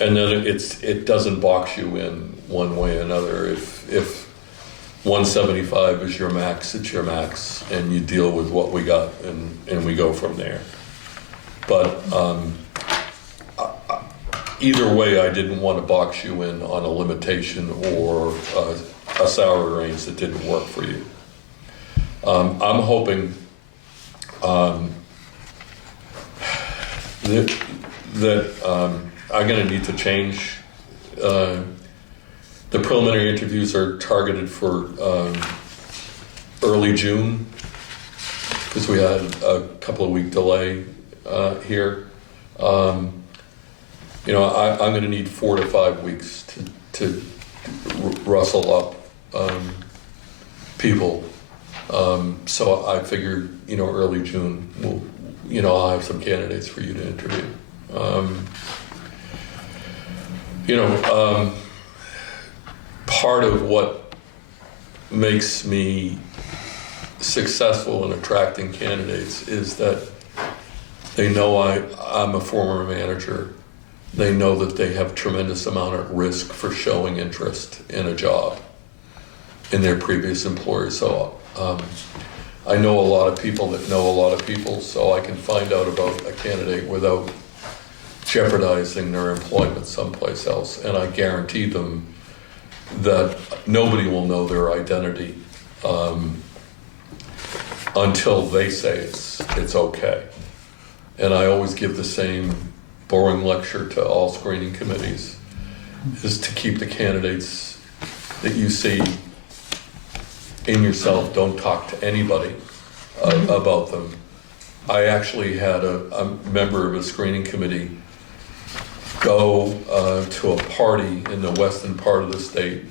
And then it doesn't box you in one way or another. If 175 is your max, it's your max, and you deal with what we got, and we go from there. But either way, I didn't want to box you in on a limitation or a salary range that didn't work for you. I'm hoping that I'm going to need to change. The preliminary interviews are targeted for early June, because we had a couple of week delay here. I'm going to need 4 to 5 weeks to rustle up people. So I figured, early June, I'll have some candidates for you to interview. Part of what makes me successful in attracting candidates is that they know I'm a former manager. They know that they have tremendous amount of risk for showing interest in a job in their previous employer. So I know a lot of people that know a lot of people, so I can find out about a candidate without jeopardizing their employment someplace else. And I guarantee them that nobody will know their identity until they say it's okay. And I always give the same boring lecture to all screening committees, is to keep the candidates that you see in yourself, don't talk to anybody about them. I actually had a member of a screening committee go to a party in the western part of the state,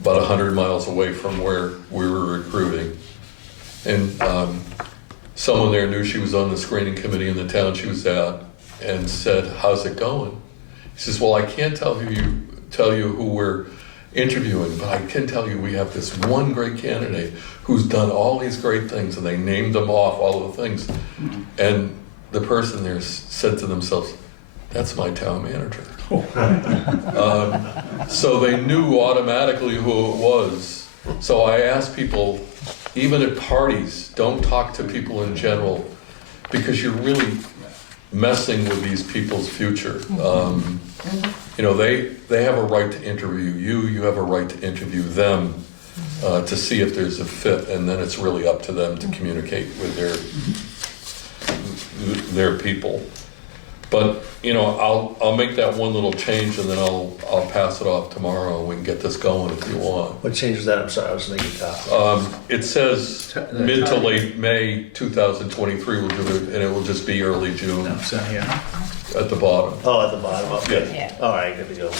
about 100 miles away from where we were recruiting. And someone there knew she was on the screening committee in the town she was at, and said, "How's it going?" He says, "Well, I can't tell you who we're interviewing, but I can tell you we have this one great candidate who's done all these great things," and they named them off, all of the things. And the person there said to themselves, "That's my town manager." So they knew automatically who it was. So I asked people, even at parties, don't talk to people in general, because you're really messing with these people's future. They have a right to interview you, you have a right to interview them, to see if there's a fit, and then it's really up to them to communicate with their people. But, you know, I'll make that one little change and then I'll pass it off tomorrow and we can get this going if you want. What change was that? I'm sorry, I was thinking top. It says mid to late May 2023 we'll do it, and it will just be early June No, so, yeah. at the bottom. Oh, at the bottom, okay. Yeah. All right, good to go.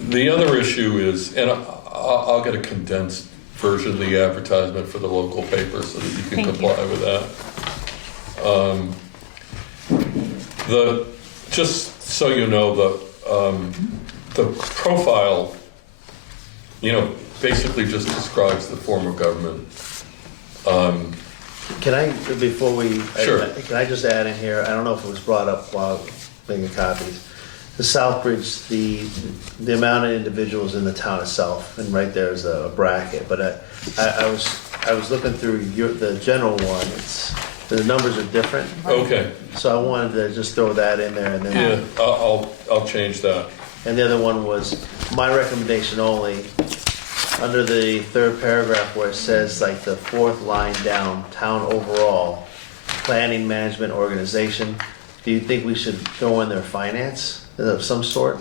The other issue is, and I'll get a condensed version of the advertisement for the local paper so that you can Thank you. comply with that. Just so you know, the profile, you know, basically just describes the form of government. Can I, before we, Sure. can I just add in here, I don't know if it was brought up while making copies. The Southbridge, the amount of individuals in the town itself, and right there is a bracket, but I was looking through the general one, the numbers are different. Okay, So I wanted to just throw that in there and then. yeah, I'll change that. And the other one was my recommendation only, under the third paragraph where it says like the fourth line down, town overall, planning, management, organization. Do you think we should throw in their finance of some sort?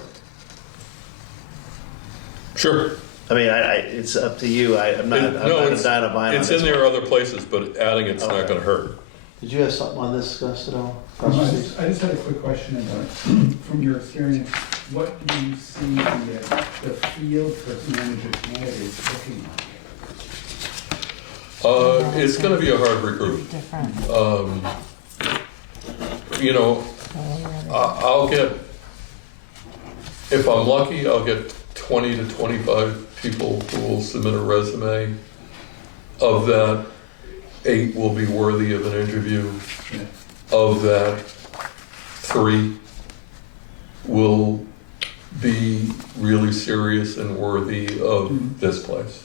Sure. I mean, it's up to you. I'm not a dying to buy on It's this in there other places, but adding it's not Okay. gonna hurt. Did you have something on this, Gus, at all? I just had a quick question about, from your experience, what do you see the field for manager candidates looking like? It's gonna be a hard recruit. Different. You know, I'll get, if I'm lucky, I'll get 20 to 25 people who will submit a resume. Of that, 8 will be worthy of an interview. Yeah. Of that, 3 will be really serious and worthy of this place.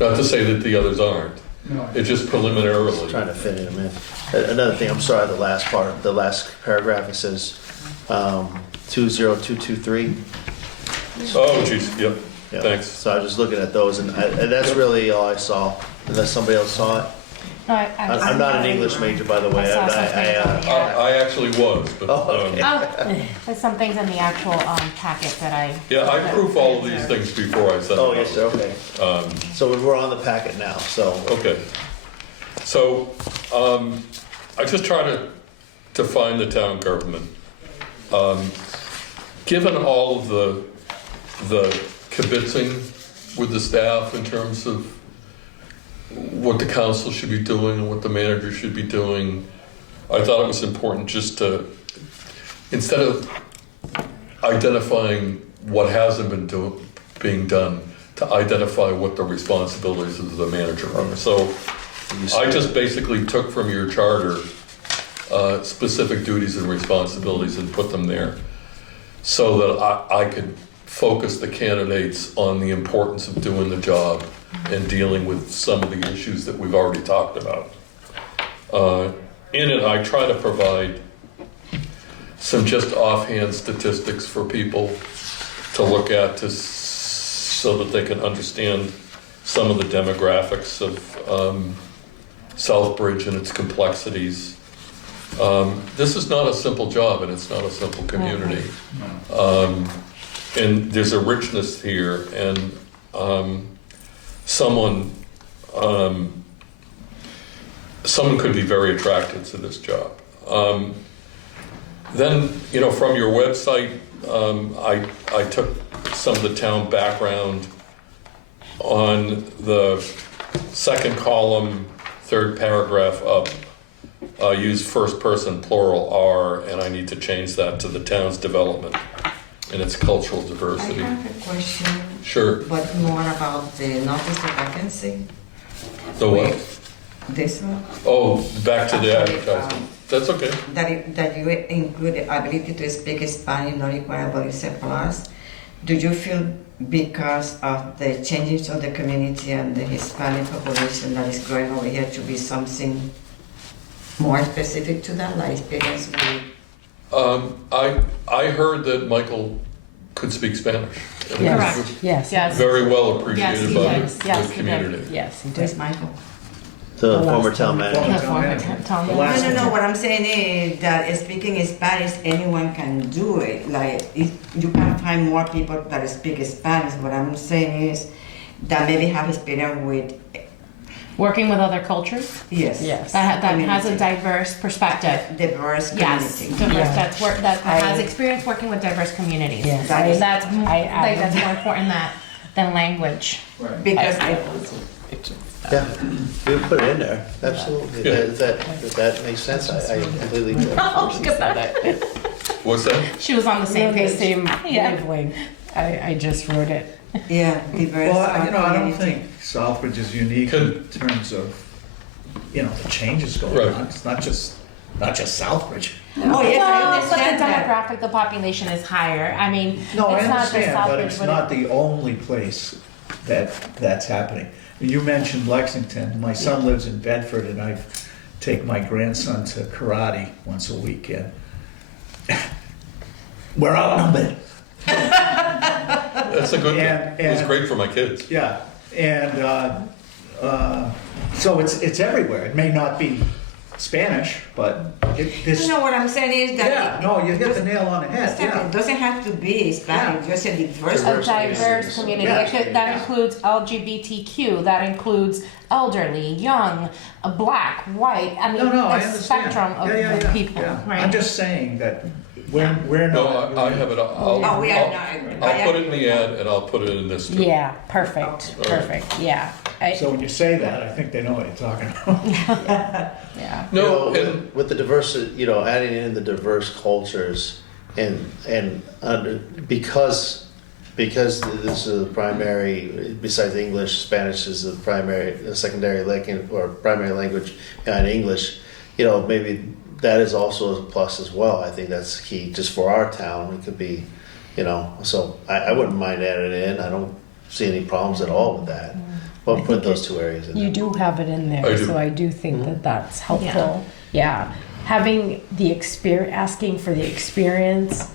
Not to say that the others aren't, No, it's just preliminarily. Trying to fit them in. Another thing, I'm sorry, the last part, the last paragraph, it says 20223. Oh, geez, yep, Yeah. thanks. So I was just looking at those, and that's really all I saw, unless somebody else saw it. No, I'm not an English major, by the way. I saw some things on the I actually was, but, Oh, okay. Oh, there's some things in the actual packet that I. yeah, I proof all of these things before I send them Oh, out. yes, sir, okay. So we're on the packet now, so. Okay. So, I just try to define the town government. Given all of the kibitzing with the staff in terms of what the council should be doing and what the manager should be doing, I thought it was important just to, instead of identifying what hasn't been being done, to identify what the responsibilities of the manager are. So I just basically took from your charter specific duties and responsibilities and put them there so that I could focus the candidates on the importance of doing the job and dealing with some of the issues that we've already talked about. In it, I try to provide some just offhand statistics for people to look at so that they can understand some of the demographics of Southbridge and its complexities. This is not a simple job and it's not a simple community. And there's a richness here, and someone could be very attracted to this job. Then, you know, from your website, I took some of the town background on the second column, third paragraph up. Use first person plural R, and I need to change that to the town's development and its cultural I diversity. have a question, Sure. but more about the notice of vacancy. The what? This one, Oh, back to the Actually, advertising. That's okay. that you include the ability to speak Spanish, not required, but it's a plus. Do you feel because of the changes of the community and the Hispanic population that is growing over here to be something more specific to that, like experience with? I heard that Michael could speak Spanish. And it Yes. was Yes. Yes. very well Yes, appreciated he by did. Yes, the he did. community. Yes, he There's did. Michael. The The former last town time. manager. The former town The manager. last No, one. what I'm saying is that speaking Spanish, anyone can do it. Like, if you can find more people that speak Spanish. What I'm saying is that maybe have experience with, Working with other cultures yes. Yes. that has a Community. diverse perspective. Diverse Yes, community. diverse, Yeah. that has I- experience working with diverse communities. Yes. That is- That's m- I like that's would- more important than language. Right. Because Yeah, you put it in there, absolutely. Yeah. That makes sense, I completely do. Oh, look at that. What's that? She was on the We're same on the page. same Yeah. wavelength. I just wrote it. yeah, diverse. Well, I don't community. think Southbridge is unique in terms of, the changes going Right. on. It's not just Southbridge. Oh yes, I Well, but understand the that. demographic, the population is higher. I mean, No, I it's not just understand, but Southbridge, it's but not the only place that's happening. You mentioned Lexington. My son lives in Bedford, and I take my grandson to karate once a week, and we're outnumbered. That's a good thing. It was And- great for my kids. Yeah, and so it's everywhere. It may not be Spanish, but this. You know what I'm saying is that Yeah, no, you hit the nail on the head. Yeah. it doesn't have to be Spanish, just a diverse. a Diverse diverse community. communities. That includes LGBTQ. That includes elderly, young, black, white. I mean, No, I the understand. spectrum of Yeah. people. Yeah. Right. I'm just saying that we're No, not. I have it, Oh, we are not. I'll put it in the ad and I'll put it in this too. Yeah, perfect, perfect, yeah. So when you say that, I think they know what you're talking about. Yeah. No, You know, and with the diversity, adding in the diverse cultures and because this is the primary, besides English, Spanish is the secondary language or primary language behind English, maybe that is also a plus as well. I think that's key just for our town. It could be, so I wouldn't mind adding it in. I don't see any problems at all with that. We'll put those two areas in You there. do have it in I there, do. so I do think that that's helpful. Yeah. Having the asking for the experience,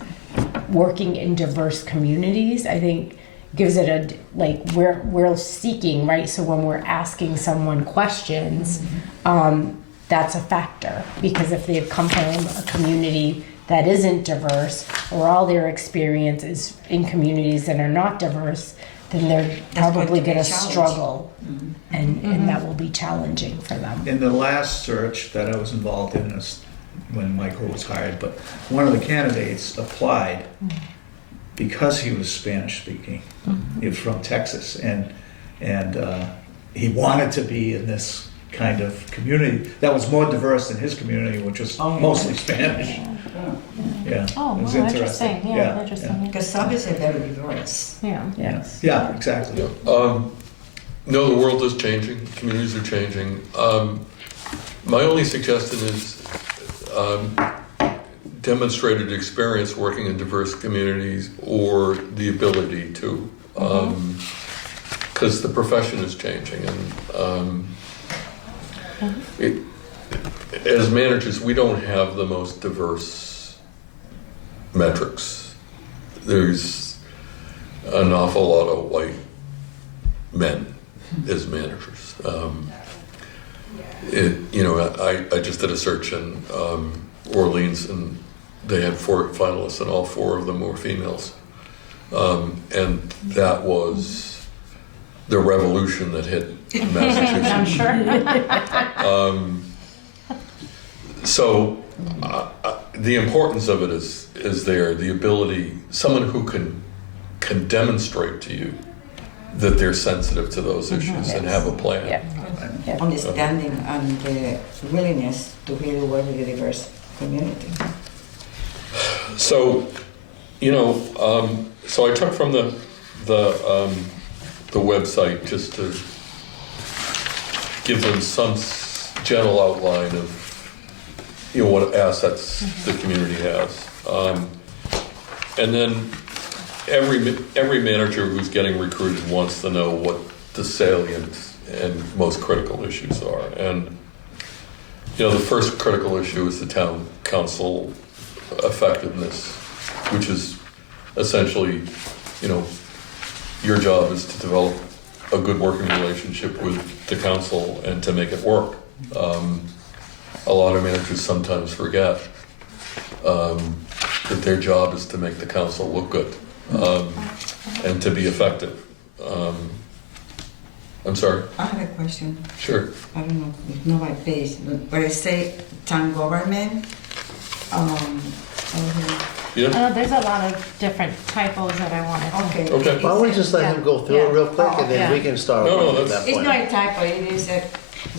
working in diverse communities, I think gives it we're seeking, right? So when we're asking someone questions, that's a factor, because if they've come from a community that isn't diverse, or all their experience is in communities that are not diverse, then they're That's going probably to be a going to challenge. struggle, and that will be challenging for them. In the last search that I was involved in is when Michael was hired, but one of the candidates applied because he was Spanish speaking. He was from Texas, and he wanted to be in this kind of community that was more diverse than his community, which was mostly Spanish. Yeah. Oh, it was wow, interesting. Yeah, interesting. Because some is very diverse. Yeah. Yes. Yeah, exactly. no, the world is changing, communities are changing. My only suggestion is demonstrated experience working in diverse communities or the ability to, because the profession is changing, and as managers, we don't have the most diverse metrics. There's an awful lot of white men as managers. I just did a search in Orleans, and they had 4 finalists, and all 4 of them were females. And that was the revolution that hit Massachusetts. I'm sure. So the importance of it is there, the ability, someone who can demonstrate to you that they're sensitive to those issues and have a plan. Yeah. Understanding and the willingness to really work with a diverse community. So, so I took from the website just to give them some general outline of what assets the community has, and then every manager who's getting recruited wants to know what the salient and most critical issues are. And the first critical issue is the town council effectiveness, which is essentially, your job is to develop a good working relationship with the council and to make it work. A lot of managers sometimes forget that their job is to make the council look good and to be effective. I'm sorry. I have a question. Sure. I don't know, it's not my page, but when I say town government, Yeah. There's a lot of different typos that I wanted to. okay. Okay. Why don't we just let him go through it real quick, and then Yeah. we can start No, on that's- that It's point. not a typo, it is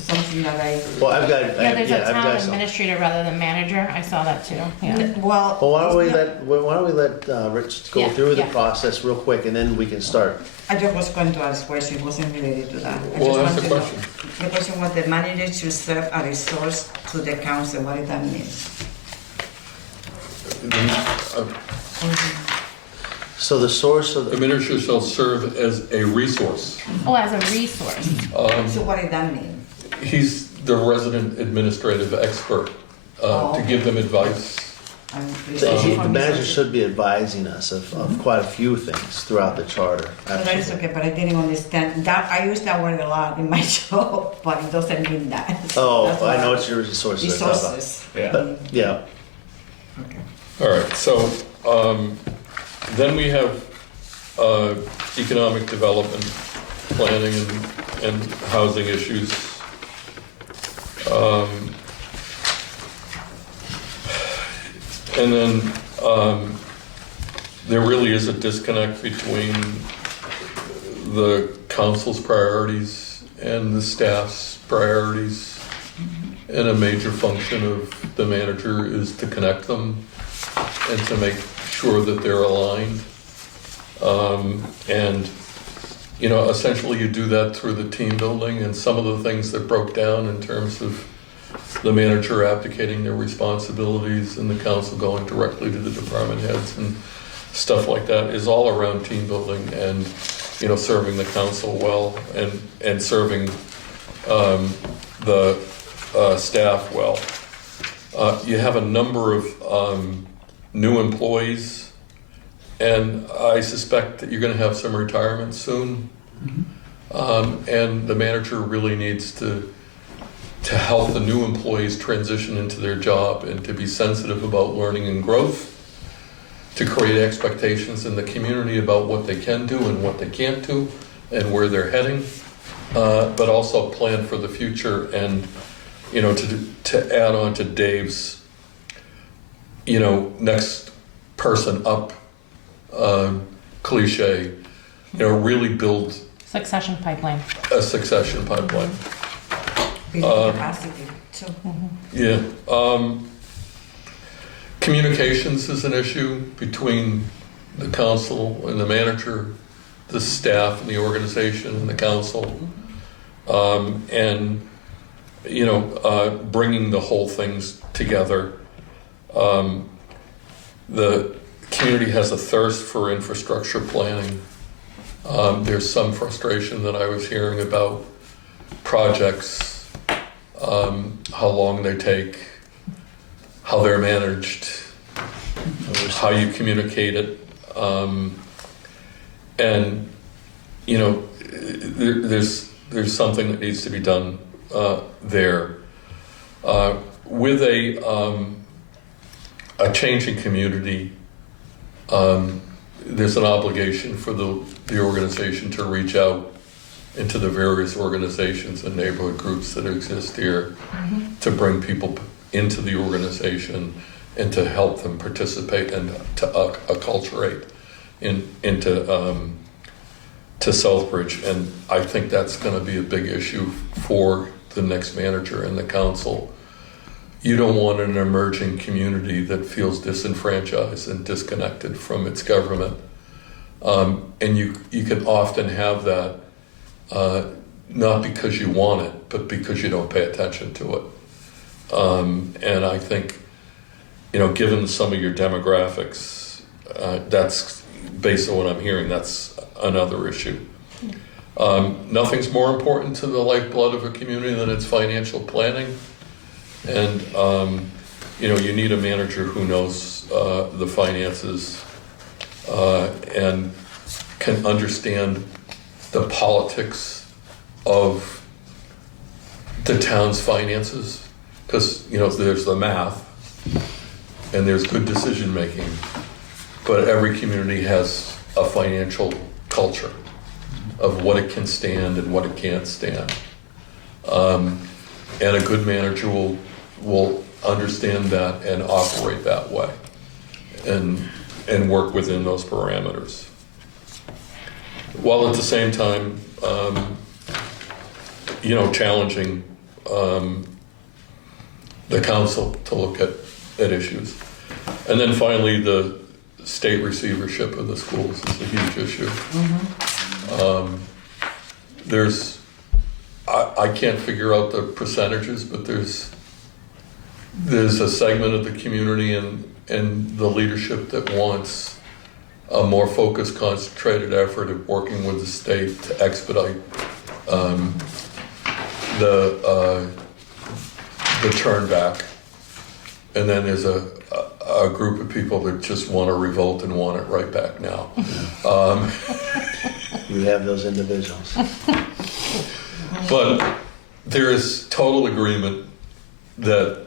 something that I, Well, I've got, Yeah, there's a I've town got some. administrator rather than manager. I saw that too. Yeah. well. Well, why don't we it's not- let Rich go Yeah, through the yeah. process real quick, and then we can start. I just was going to ask a question, it wasn't related to that. I Well, just ask the want to know. question. The question was the manager should serve a resource to the council, what does that mean? So the source of, The manager shall serve as a resource. Oh, as a resource. So what does that mean? He's the resident administrative expert to give them advice. the manager should be advising us of quite a few things throughout the charter. So that is Absolutely. okay, but I didn't understand, that, I use that word a lot in my job, but it doesn't mean that. Oh, That's I why- know what your resources are talking about. Resources. Yeah. But, yeah, Okay. All right, so then we have economic development, planning and housing issues. And then there really is a disconnect between the council's priorities and the staff's priorities. And a major function of the manager is to connect them and to make sure that they're aligned. And, essentially you do that through the team building, and some of the things that broke down in terms of the manager abdicating their responsibilities and the council going directly to the department heads and stuff like that is all around team building and, serving the council well and serving the staff well. You have a number of new employees, and I suspect that you're going to have some retirements soon. And the manager really needs to help the new employees transition into their job and to be sensitive about learning and growth, to create expectations in the community about what they can do and what they can't do and where they're heading, but also plan for the future and, to add on to Dave's, next person up cliche, really build Succession pipeline. a succession pipeline. Building capacity, too. Yeah. Communications is an issue between the council and the manager, the staff and the organization and the council. And, bringing the whole things together. The community has a thirst for infrastructure planning. There's some frustration that I was hearing about projects, how long they take, how they're managed, how you communicate it. And, there's something that needs to be done there. With a changing community, there's an obligation for the organization to reach out into the various organizations and neighborhood groups that exist here to bring people into the organization and to help them participate and to acculturate into to Southbridge. And I think that's going to be a big issue for the next manager and the council. You don't want an emerging community that feels disenfranchised and disconnected from its government. And you can often have that not because you want it, but because you don't pay attention to it. And I think, given some of your demographics, that's based on what I'm hearing, that's another issue. Nothing's more important to the lifeblood of a community than its financial planning. And, you need a manager who knows the finances and can understand the politics of the town's finances. Because, there's the math and there's good decision making, but every community has a financial culture of what it can stand and what it can't stand. And a good manager will understand that and operate that way and work within those parameters. While at the same time, challenging the council to look at issues. And then finally, the state receivership of the schools is a huge issue. I can't figure out the percentages, but there's a segment of the community and the leadership that wants a more focused, concentrated effort of working with the state to expedite the turn back. And then there's a group of people that just want to revolt and want it right back now. You have those individuals. But there is total agreement that,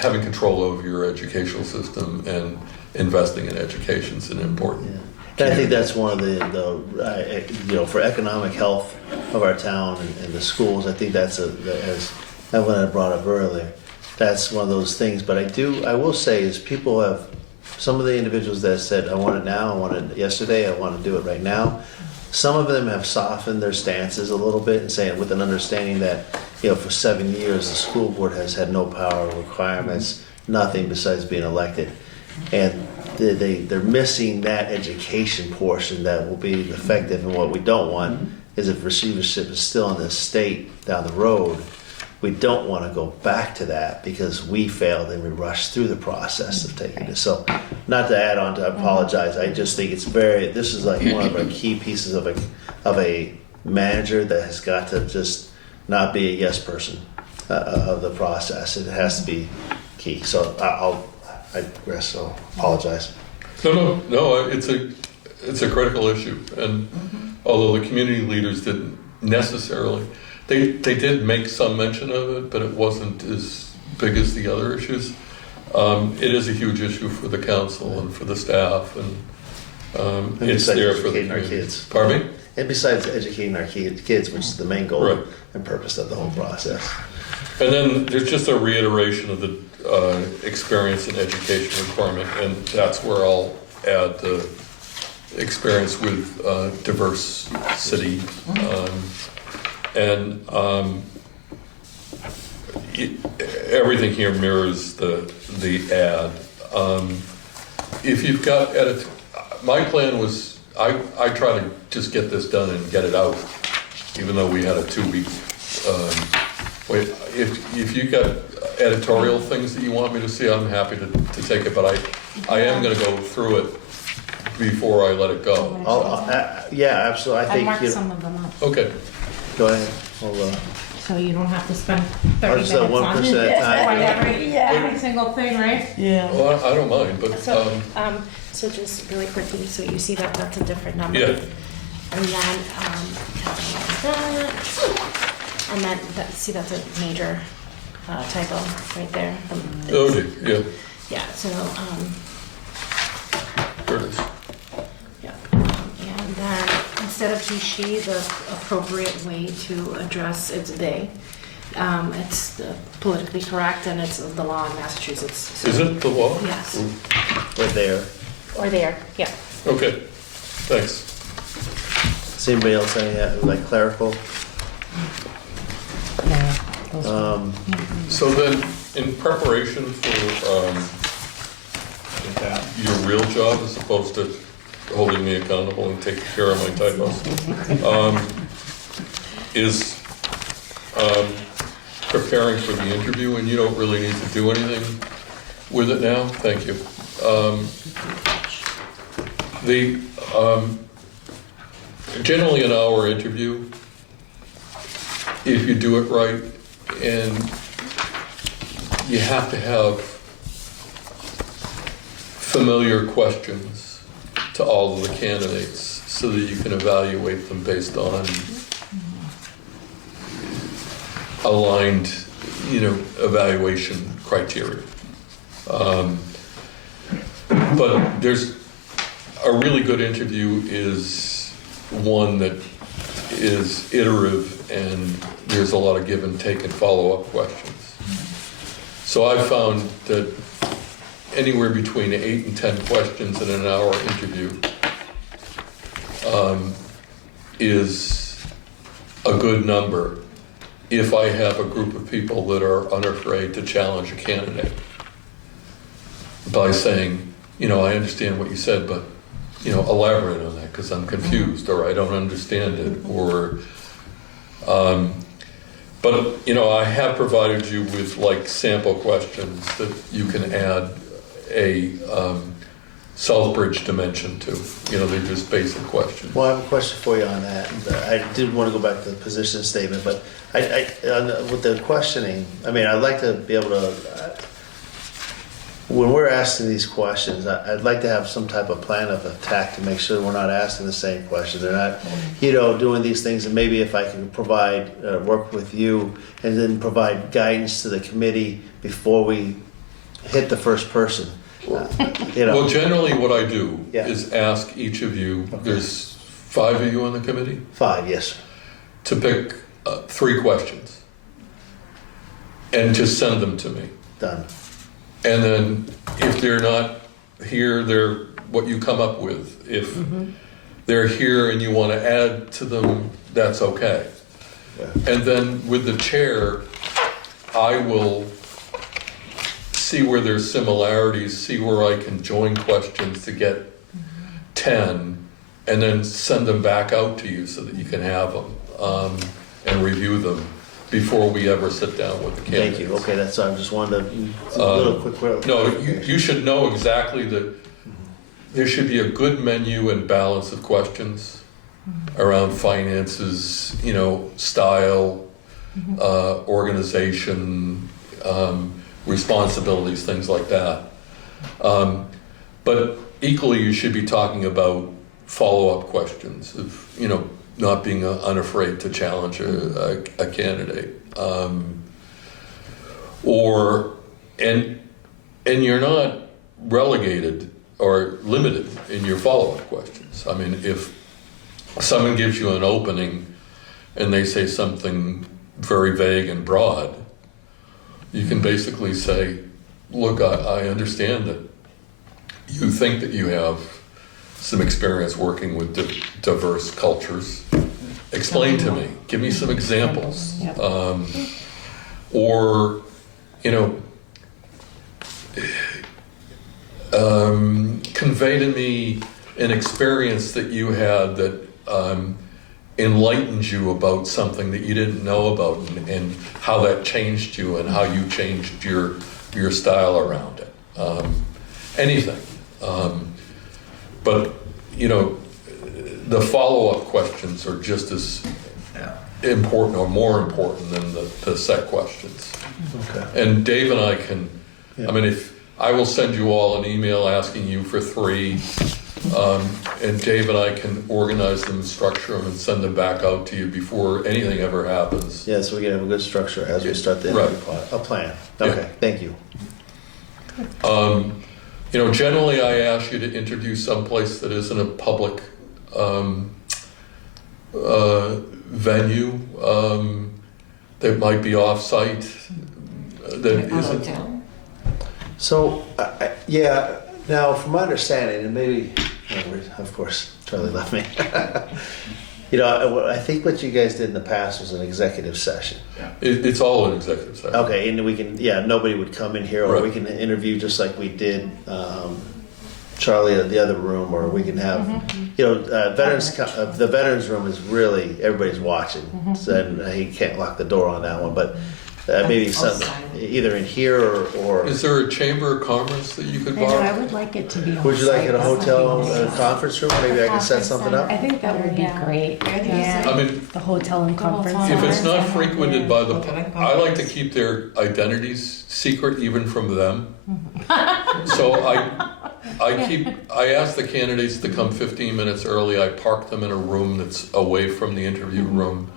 having control over your educational system and investing in education is an important. Yeah. And I think that's one of the for economic health of our town and the schools. I think that's as Evelyn had brought up earlier. That's one of those things. But I will say is people have, some of the individuals that said, I want it now, I want it yesterday, I want to do it right now. Some of them have softened their stances a little bit and saying with an understanding that, for 7 years, the school board has had no power requirements, nothing besides being elected. And they're missing that education portion that will be effective. And what we don't want is if receivership is still in the state down the road, we don't want to go back to that because we failed and we rushed through the process of taking it. So not to add on to, I apologize. I just think this is like one of our key pieces of a manager that has got to just not be a yes person of the process. It has to be key. So I digress, so apologize. No, it's a critical issue. And although the community leaders didn't necessarily, they did make some mention of it, but it wasn't as big as the other issues. It is a huge issue for the council and for the staff, and it's there for the educating our kids. Pardon me? And besides educating our kids, which is the main goal Right. and purpose of the whole process. And then there's just a reiteration of the experience and education requirement, and that's where I'll add the experience with diverse city. Everything here mirrors the ad. If you've got my plan was I try to just get this done and get it out, even though we had a 2-week wait. If you got editorial things that you want me to see, I'm happy to take it, but I am going to go through it before I let it go. Yeah, absolutely. I I think marked some of them up, Okay. Go ahead. so you don't have to spend 30 I'll minutes just on 1% at a time. every single thing, right? Well, I don't mind, but So just really quickly, so you see that that's a different number. yeah. And then, and then, see that's a major typo right there. Oh dear. Yeah. Yeah, so, There it is. yeah. And then, instead of he, she, the appropriate way to address it's they. It's politically correct and it's the law in Massachusetts. So- Is it the law? Yes. We're there. Or there, yeah. Okay. Thanks. Does anybody else like clerical? So then, in preparation for your real job, as opposed to holding me accountable and taking care of my typos, is preparing for the interview, and you don't really need to do anything with it now. Thank you. Generally an hour interview, if you do it right, and you have to have familiar questions to all of the candidates so that you can evaluate them based on aligned, evaluation criteria. But there's a really good interview is one that is iterative and there's a lot of give and take and follow-up questions. So I found that anywhere between 8 and 10 questions in an hour interview is a good number if I have a group of people that are unafraid to challenge a candidate by saying, I understand what you said, but, elaborate on that because I'm confused or I don't understand it or, but, I have provided you with like sample questions that you can add a Southbridge dimension to. They're just basic questions. Well, I have a question for you on that. I did want to go back to the position statement, but with the questioning, I'd like to be able to, when we're asking these questions, I'd like to have some type of plan of attack to make sure we're not asking the same question. They're not, doing these things, and maybe if I can provide, work with you, and then provide guidance to the committee before we hit the first person. Well, generally what I do Yeah. is ask each of you, there's 5 of you on the committee, 5, yes. to pick 3 questions and just send them to me. Done. And then if they're not here, they're what you come up with. If they're here and you want to add to them, that's okay. Yeah. And then with the chair, I will see where there's similarities, see where I can join questions to get 10, and then send them back out to you so that you can have them and review them before we ever sit down with the candidates. Thank you. Okay, that's, I just wanted to, a little quick. No, you should know exactly that there should be a good menu and balance of questions around finances, style, organization, responsibilities, things like that. But equally, you should be talking about follow-up questions of, not being unafraid to challenge a candidate. And you're not relegated or limited in your follow-up questions. If someone gives you an opening and they say something very vague and broad, you can basically say, look, I understand that you think that you have some experience working with diverse cultures. Explain to me, give me some examples. Yep. Convey to me an experience that you had that enlightened you about something that you didn't know about and how that changed you and how you changed your style around it. Anything. But, the follow-up questions are just as important or more important than the set questions. Okay. And Dave and I can, Yeah. if I will send you all an email asking you for 3, and Dave and I can organize them, structure them, and send them back out to you before anything ever happens. Yeah, so we can have a good structure as we start the interview part. A plan. Okay, Yeah. thank you. Generally I ask you to interview someplace that isn't a public venue that might be off-site. That A isn't. hotel. So, yeah, now from my understanding, and maybe, of course, Charlie left me. I think what you guys did in the past was an executive session. It's all an executive session. Okay, and we can, nobody would come in here, or Right. we can interview just like we did Charlie at the other room, or we can have, the veterans room is really, everybody's watching. So, and he can't lock the door on that one, but maybe some, either in here or. Is there a chamber of commerce that you could I know, I borrow? would like it to be on Would you like site. at a That would be hotel, nice. a conference room? Maybe I can set something up? I think that would be Yeah. great. Where do you Yeah. say? The hotel and The hotel. conference If it's center. not frequented by the, Okay. I like to keep their identities secret even from them. So I ask the candidates to come 15 minutes early. I park them in a room that's away from the interview room.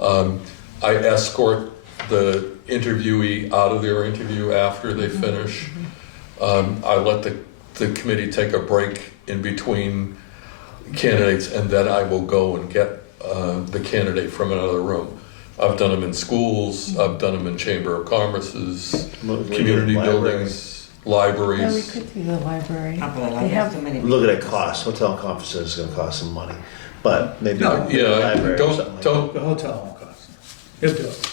I escort the interviewee out of their interview after they finish. I let the committee take a break in between candidates, and then I will go and get the candidate from another room. I've done them in schools, I've done them in Chamber of Commerce's, community buildings, Yeah, we libraries. could do the library. Ah, but They like, have- too many Look at the cost. Hotel conferences is going to cost some money, but maybe No, the Yeah, library or something like don't, The hotel won't cost. He'll do it.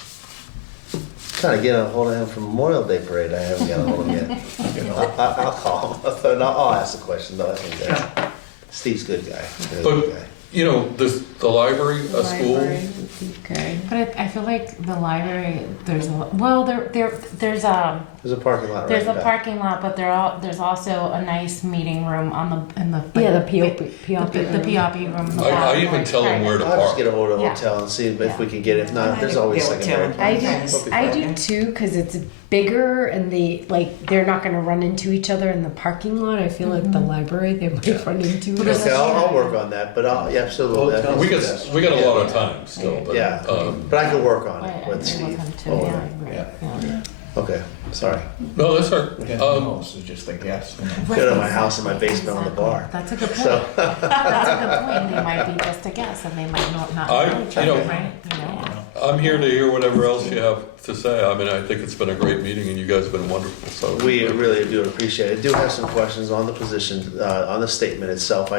Trying to get a hold of him for Memorial Day parade. I haven't got a hold of him yet. You know. I'll call him. I'll ask the question. No, I think that Steve's a good guy. Really But- good guy. you know, the library, a school, Library would be good. But I feel like the library, there's a, well, there's a, There's a parking lot right there's a back. parking lot, but there's also a nice meeting room in the. Yeah, the like, POP. The POP room in the I back. even tell them where to I'll just park. get a hold of the Yeah. hotel and see if Yeah. we can get it. If not, there's always Yeah, secondary. hotel. I Yes. do, I do too, because it's bigger and they're not going to run into each other in the parking lot. I feel like the library they might run into. each Okay, other. I'll work on that, but yeah, absolutely. I think We it's got, best. we got a lot of time still, but, Yeah, but I can work on it Right, with I Steve. work on it too, Oh, yeah, Yeah. yeah. Okay, sorry. no, that's all And right. the house is just a guess. You know. Go to my house and my basement on the bar. That's a good point. So, That's a good point. They might be just a guess, and they might not I- know each you know- other, right? You know. I'm here to hear whatever else you have to say. I mean, I think it's been a great meeting and you guys have been wonderful, so. we really do appreciate it. I do have some questions on the position, on the statement itself.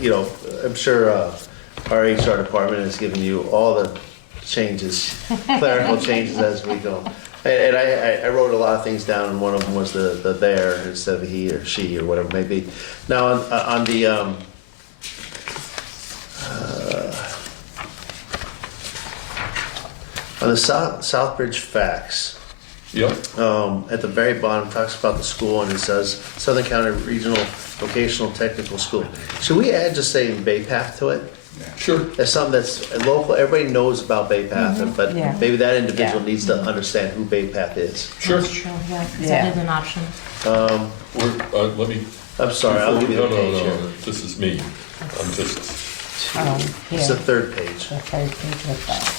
You know, I'm sure our HR department has given you all the changes, clerical changes as we go. And I wrote a lot of things down, and one of them was the there instead of he or she or whatever it may be. Now, on the, on the Southbridge facts, Yep, at the very bottom, talks about the school, and it says Southern County Regional Vocational Technical School. Should we add just saying Bay Path to it? sure. That's something that's local, everybody knows about Bay Path, but Yeah. maybe that individual Yeah. needs to understand who Bay Path is. Sure. That's true. Yeah, is Yeah. that an option? Let me. I'm sorry, I'll give you the No, no, page here. no, this is me. I'm just, Here, It's the third page. the third page with that.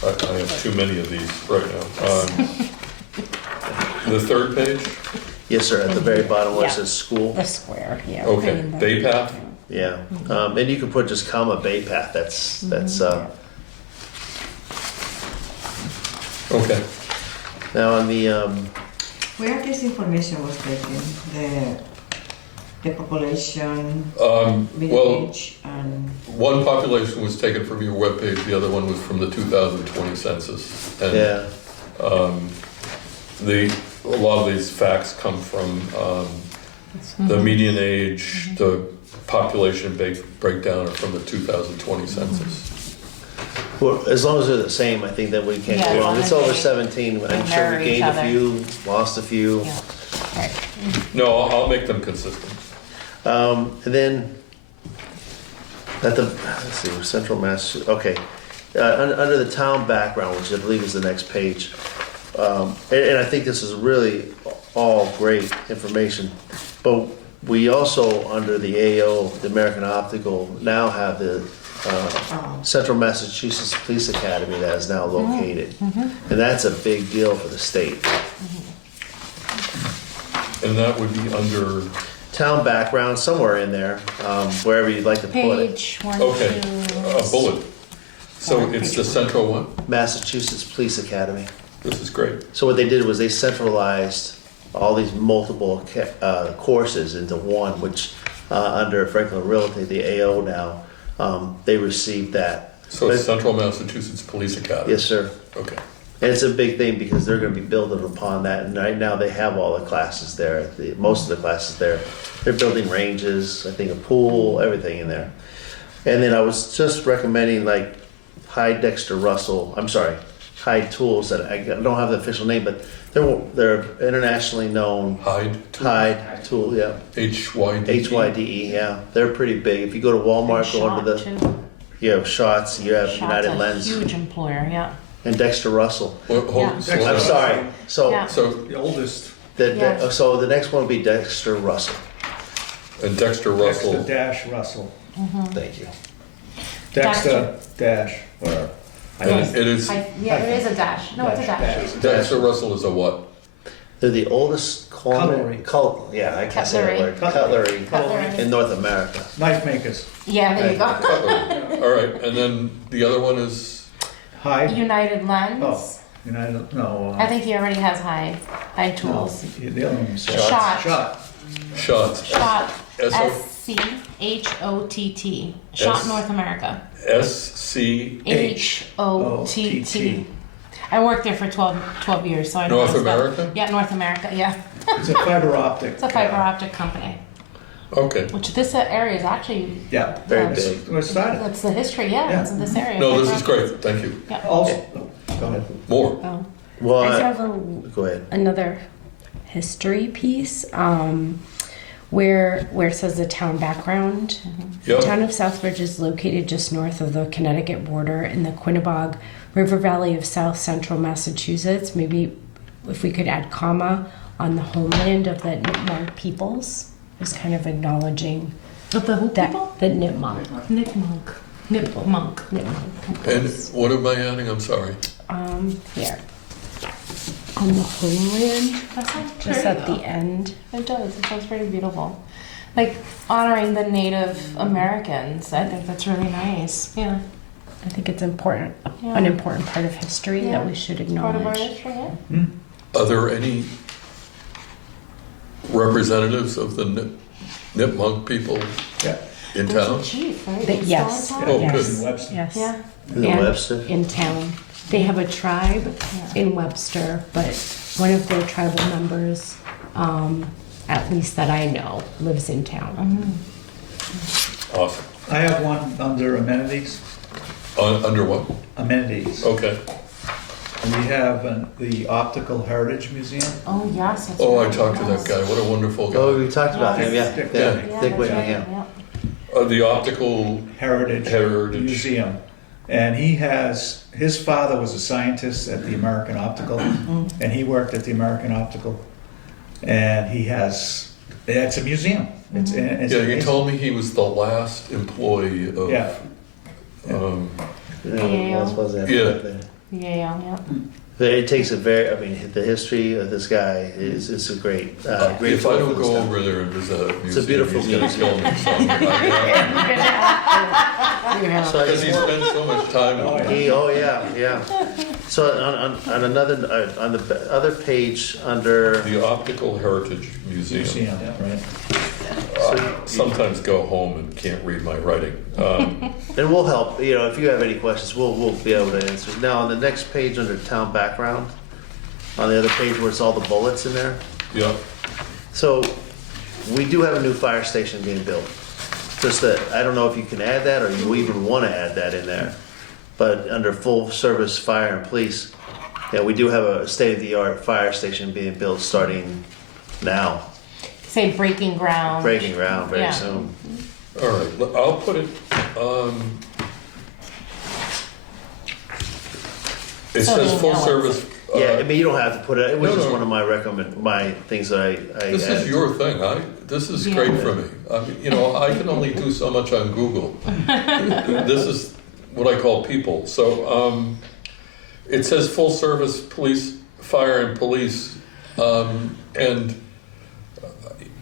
I have too many of these right now. The third page? Yes, sir, at the very bottom where it Yeah. says school. The square, yeah. Okay, and the- Bay Path? Yeah, and you can put just comma Bay Path, that's, Okay. now on the, Where this information was taken, the population, Well, village, and one population was taken from your webpage, the other one was from the 2020 census. And yeah, a lot of these facts come from the median age, the population breakdown are from the 2020 census. well, as long as they're the same, I think that we can't Yeah, go as wrong. long It's as over they- 17, I'm they sure mirror we each gained a other. few, lost a few. Yeah. Right. No, I'll make them consistent. And then at the, let's see, Central Mass, okay. Under the town background, which I believe is the next page, and I think this is really all great information, but we also, under the AO, the American Optical, now have the Central Massachusetts Police Academy that is now located. And that's a big deal for the state. And that would be under, Town background, somewhere in there, wherever you'd like to put it. Page one, okay, two. a bullet. So it's the central one? Massachusetts Police Academy. This is great. So what they did was they centralized all these multiple courses into one, which under Franklin Realty, the AO now, they received that. So it's But- Central Massachusetts Police Academy? Yes, sir. Okay. And it's a big thing because they're going to be building upon that. And right now they have all the classes there, most of the classes there. They're building ranges, I think a pool, everything in there. And then I was just recommending like Hyde Dexter Russell, I'm sorry, Hyde Tools, that I don't have the official name, but they're internationally known. Hyde? Hyde Tool, yeah. HYD? HYDE, yeah. They're pretty big. If you go to Walmart, go into the, Shot, too. you have Shots, you have Shot's United a Lens, huge employer, yeah. and Dexter Russell. Well, Yeah. slow I'm down. sorry. So Yeah. So, The oldest Yeah. So the next one will be Dexter Russell. And Dexter Russell, Dexter dash Russell. Thank you. Dexter dash, whatever. and it is, Yeah, it is a dash. No, it's a dash. Dexter Russell is a what? They're the oldest Cutlery. yeah, I can say that Cutlery. word. Cutlery Cutlery. in North America. Knife makers. Yeah, there you go. Cutlery. All right, and then the other one is, Hyde. United Lens. Oh, United, no. I think he already has high tools. No, the other one was Shot. Shot. Shots. Shot. S-O- SCHOTT. Shot S- North America. SC, HOTT. I worked there for 12 years, so I know North how to spell. America? Yeah, North America. Yeah, It's a fiber optic. it's a fiber optic company. okay. Which this area is actually Yeah. Very Yeah. big. Where it started. that's the history. Yeah, Yeah. it's in this area. No, this is great, thank you. Yeah. Also, go ahead. More. Oh. Well, I have go ahead. another history piece where it says the town background. Yep. The town of Southbridge is located just north of the Connecticut border in the Quinebaug River Valley of south central Massachusetts. Maybe if we could add comma on the homeland of the Nipmuc peoples, is kind of acknowledging Of the who that people? the Nipmuc. Nipmunk. Nipmunk. And what am I adding, I'm sorry? Here on the homeland, That sounds just pretty, at the though. end. It does. It sounds pretty beautiful. Like honoring the Native Americans. I think that's really nice. Yeah. I think it's important, Yeah. an important part of history Yeah. that we should Part of our acknowledge. history. Yeah. Are there any representatives of the Nipmuc people Yeah. in There's town? a chief, right? They- Who's yes. still in town? Oh, Yes. good. In Webster. Yes. Yeah. In the And Webster? in town. They have a tribe in Webster, but one of their tribal members, at least that I know, lives in town. Awesome. I have one under amenities. Under what? Amenities. Okay. And we have the Optical Heritage Museum. Oh yes. That's Oh, I right, talked to yes. that guy, what a wonderful Oh, guy. we talked about him, yeah. Dick Yeah, Whitney. Yeah, Dick that's Whitney, right, yeah. The optical Heritage Museum. And his father was a scientist at the American Optical, and he worked at the American Optical. And it's a museum. It's Yeah, he amazing. told me he was the last employee of, Yeah. Yeah, that's what that- Yeah. Yeah. But it takes a very, I mean, the history of this guy is a great, great. if I tool don't for this go town. over there and visit a museum, beautiful he's gonna museum. kill me. Because he spends so much time. Oh, yeah. Oh, yeah. So on another, on the other page under, The Optical Heritage Museum. Museum, right. Sometimes go home and can't read my writing. and we'll help, if you have any questions, we'll be able to answer. Now, on the next page under town background, on the other page where it's all the bullets in there. Yeah, So we do have a new fire station being built. Just that, I don't know if you can add that or you even want to add that in there. But under full service fire and police, yeah, we do have a state-of-the-art fire station being built starting now, Say breaking ground. breaking ground very Yeah. soon. all right, I'll put it, it So says you full know service. Yeah, I mean, you don't have to put it, it was No, just no. one of my things that I This added. is your thing, this is Yeah. great for me. I mean, I can only do so much on Google. This is what I call people, so, it says full service police, fire and police, and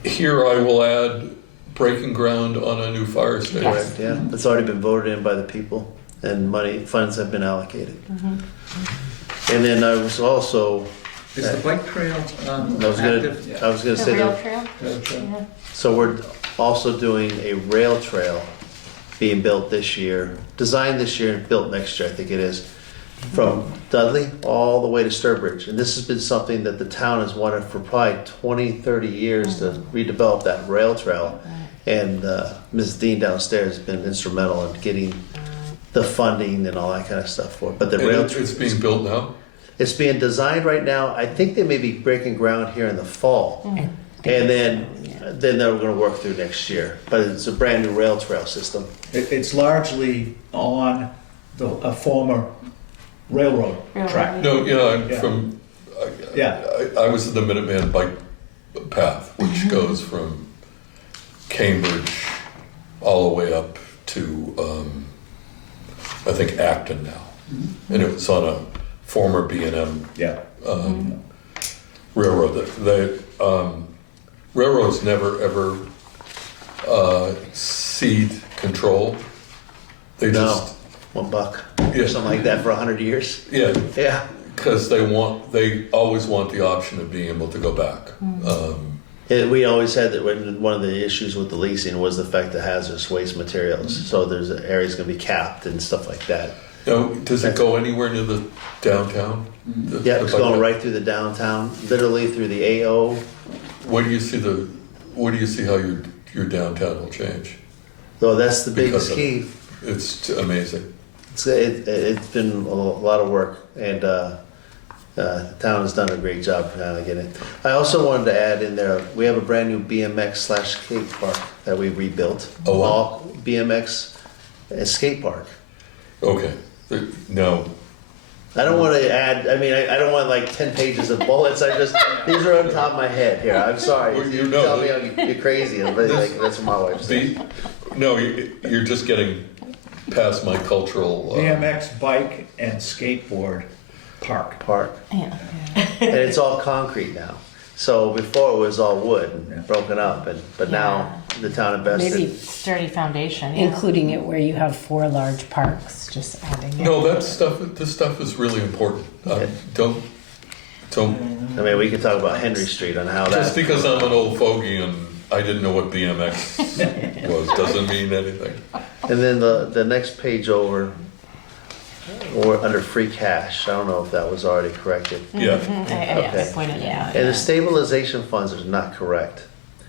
here I will add breaking ground on a new fire station. Correct, yeah, it's already been voted in by the people and funds have been allocated. And then I was also, Is the bike trail I was gonna The say rail that, trail. Yeah. so we're also doing a rail trail being built this year, designed this year and built next year, I think it is, from Dudley all the way to Sturbridge. And this has been something that the town has wanted for probably 20, 30 years to redevelop that rail trail. And Ms. Dean downstairs has been instrumental in getting the funding and all that kind of stuff for it. But the And rail it's being built now? it's being designed right now. I think they may be breaking ground here in the fall. And then they're going to work through next year. But it's a brand new rail trail system. It's largely on a former railroad Railroad. track. No, Yeah. I'm from, Yeah. I was in the Minuteman bike path, which goes from Cambridge all the way up to, I think, Acton now. And it was on a former B&M Yeah. railroad. Railroads never ever cede control. They No, just, $1 Yeah. or something like that for 100 years. yeah, Yeah. because they always want the option of being able to go back. We always had that when one of the issues with the leasing was the fact of hazardous waste materials. So there's areas going to be capped and stuff like that. Now, does it go anywhere near the downtown? Yeah, it's going right through the downtown, literally through the AO. What do you see how your downtown will change? So that's the Because biggest of- key. It's amazing. It's been a lot of work, and the town has done a great job trying to get it. I also wanted to add in there, we have a brand new BMX/skate park that we rebuilt. Oh, wow. All BMX skate park. Okay. No. I don't want to add, I mean, I don't want like 10 pages of bullets. These are on top of my head here. I'm sorry. Well, You you know tell me that- you're crazy. That's what my wife says. No, you're just getting past my cultural. BMX, bike, and skateboard park. Park. Yeah. And it's all concrete now. So before it was all wood and Yeah. broken up, but now the town invested. Maybe Sturdy foundation, yeah. including it where you have 4 large parks, just adding it. No, this stuff is really important. Don't. I mean, we could talk about Henry Street on how Just that. because I'm an old fogey and I didn't know what BMX was doesn't mean anything. And then the next page over, or under free cash. I don't know if that was already corrected. Yeah. Okay. I pointed it out. And the stabilization funds is not correct.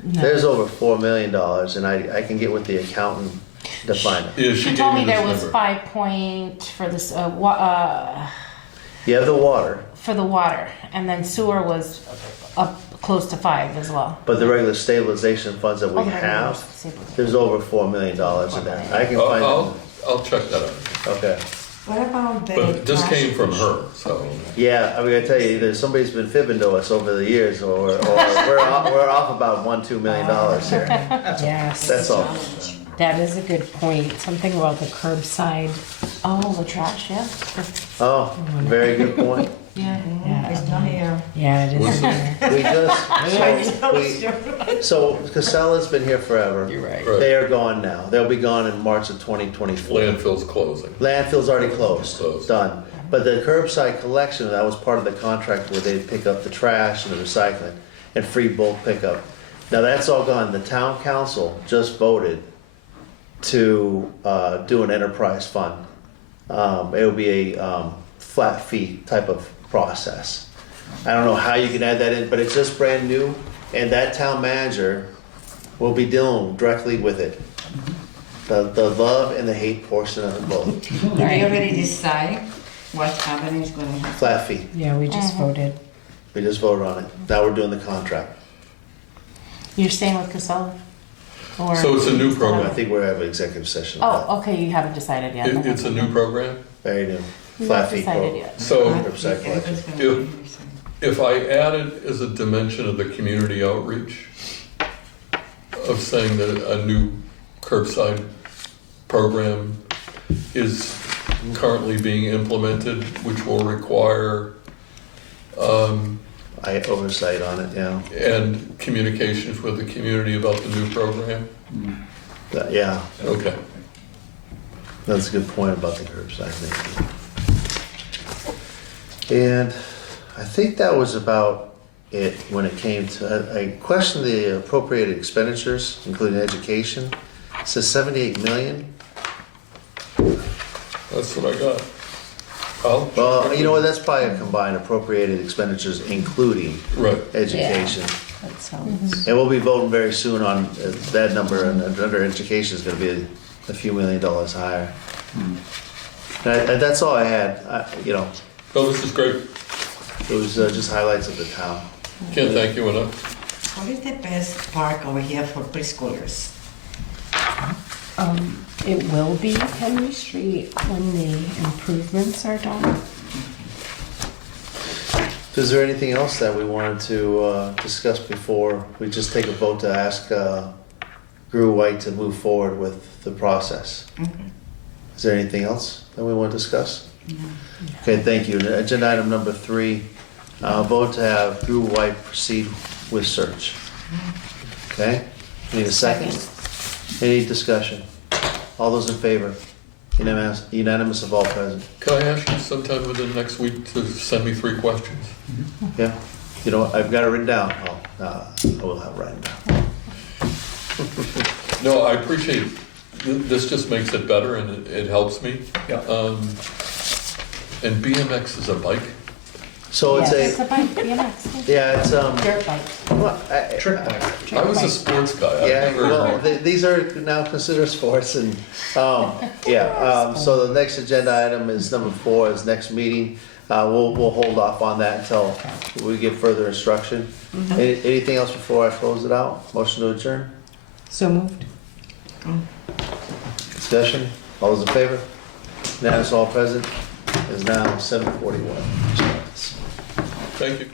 There's over $4 million, and I can get with the accountant to find it. Yeah, she She gave told me me this there was number. 5 point for this, You have the water, for the water, and then sewer was up close to 5 as well. but the regular stabilization funds that we Oh, the regular have, stabilization. there's over $4 million in there. I can find I'll check that out. it. Okay. What about the? But this trash came from issue? her, so. Yeah, I mean, I tell you, either somebody's been fibbing to us over the years, or we're off about $1-2 million here. Yes. That's all. That is a good point. Something about the curbside. Oh, the trash, yeah. Oh, very good point. Yeah. It's not here. Yeah, it Was is. We so Casella's been here forever. You're right. Right. They are gone now. They'll be gone in March of 2024. Landfill's closing. Landfill's already closed. Closed. Done. But the curbside collection, that was part of the contract where they'd pick up the trash and the recycling and free bulk pickup. Now that's all gone. The town council just voted to do an enterprise fund. It'll be a flat fee type of process. I don't know how you can add that in, but it's just brand new, and that town manager will be dealing directly with it. The love and the hate portion of it both. Did they already decide what company is going to have? Flat fee. Yeah, we just voted. We just voted on it. Now we're doing the contract. You're staying with Casella? Or? So it's a new I program. think we're having an executive session. on Oh, okay, you haven't decided yet. It's a new program. that. Very new. Not Flat fee decided program. yet. So Curbside collection. Everybody's gonna be if I added as a dimension of the community outreach of saying that a new curbside program is currently being implemented, which will require I oversight on it, yeah. and communications with the community about the new program. Yeah, Okay. that's a good point about the curbside thing. And I think that was about it when it came to, I questioned the appropriated expenditures, including education. It says 78 million. That's what I got. Well, you know what, that's probably a combined appropriated expenditures, including Right. education. That sounds. And we'll be voting very soon on that number, and under education is gonna be a few $1 million higher. And that's all I had, you know, Oh, this is great. it was just highlights of the town. Can't thank you enough. What is the best park over here for preschoolers? It will be Henry Street when the improvements are done. Is there anything else that we wanted to discuss before we just take a vote to ask Gru White to move forward with the process? Okay. Is there anything else that we want to discuss? Okay, thank you. Agenda item number 3, vote to have Gru White proceed with search. Okay, need a second? Any discussion? All those in favor? Unanimous of all present. Can I ask you sometime within next week to send me 3 questions? Yeah, you know what, I've got it written down. Oh, I will have it written down. No, I appreciate, this just makes it better and it helps me. Yeah. And BMX is a bike? So it's It's a a, bike, BMX. yeah, it's, Dirt bike. well, Trick bike. I was a sports guy. I yeah, never- well, these are now considered sports and, so the next agenda item is number 4, is next meeting. We'll hold off on that until we get further instruction. Anything else before I close it out? Motion to adjourn? So moved. Discussion? All those in favor? Unanimous all present. It is now 7:41. Thank you.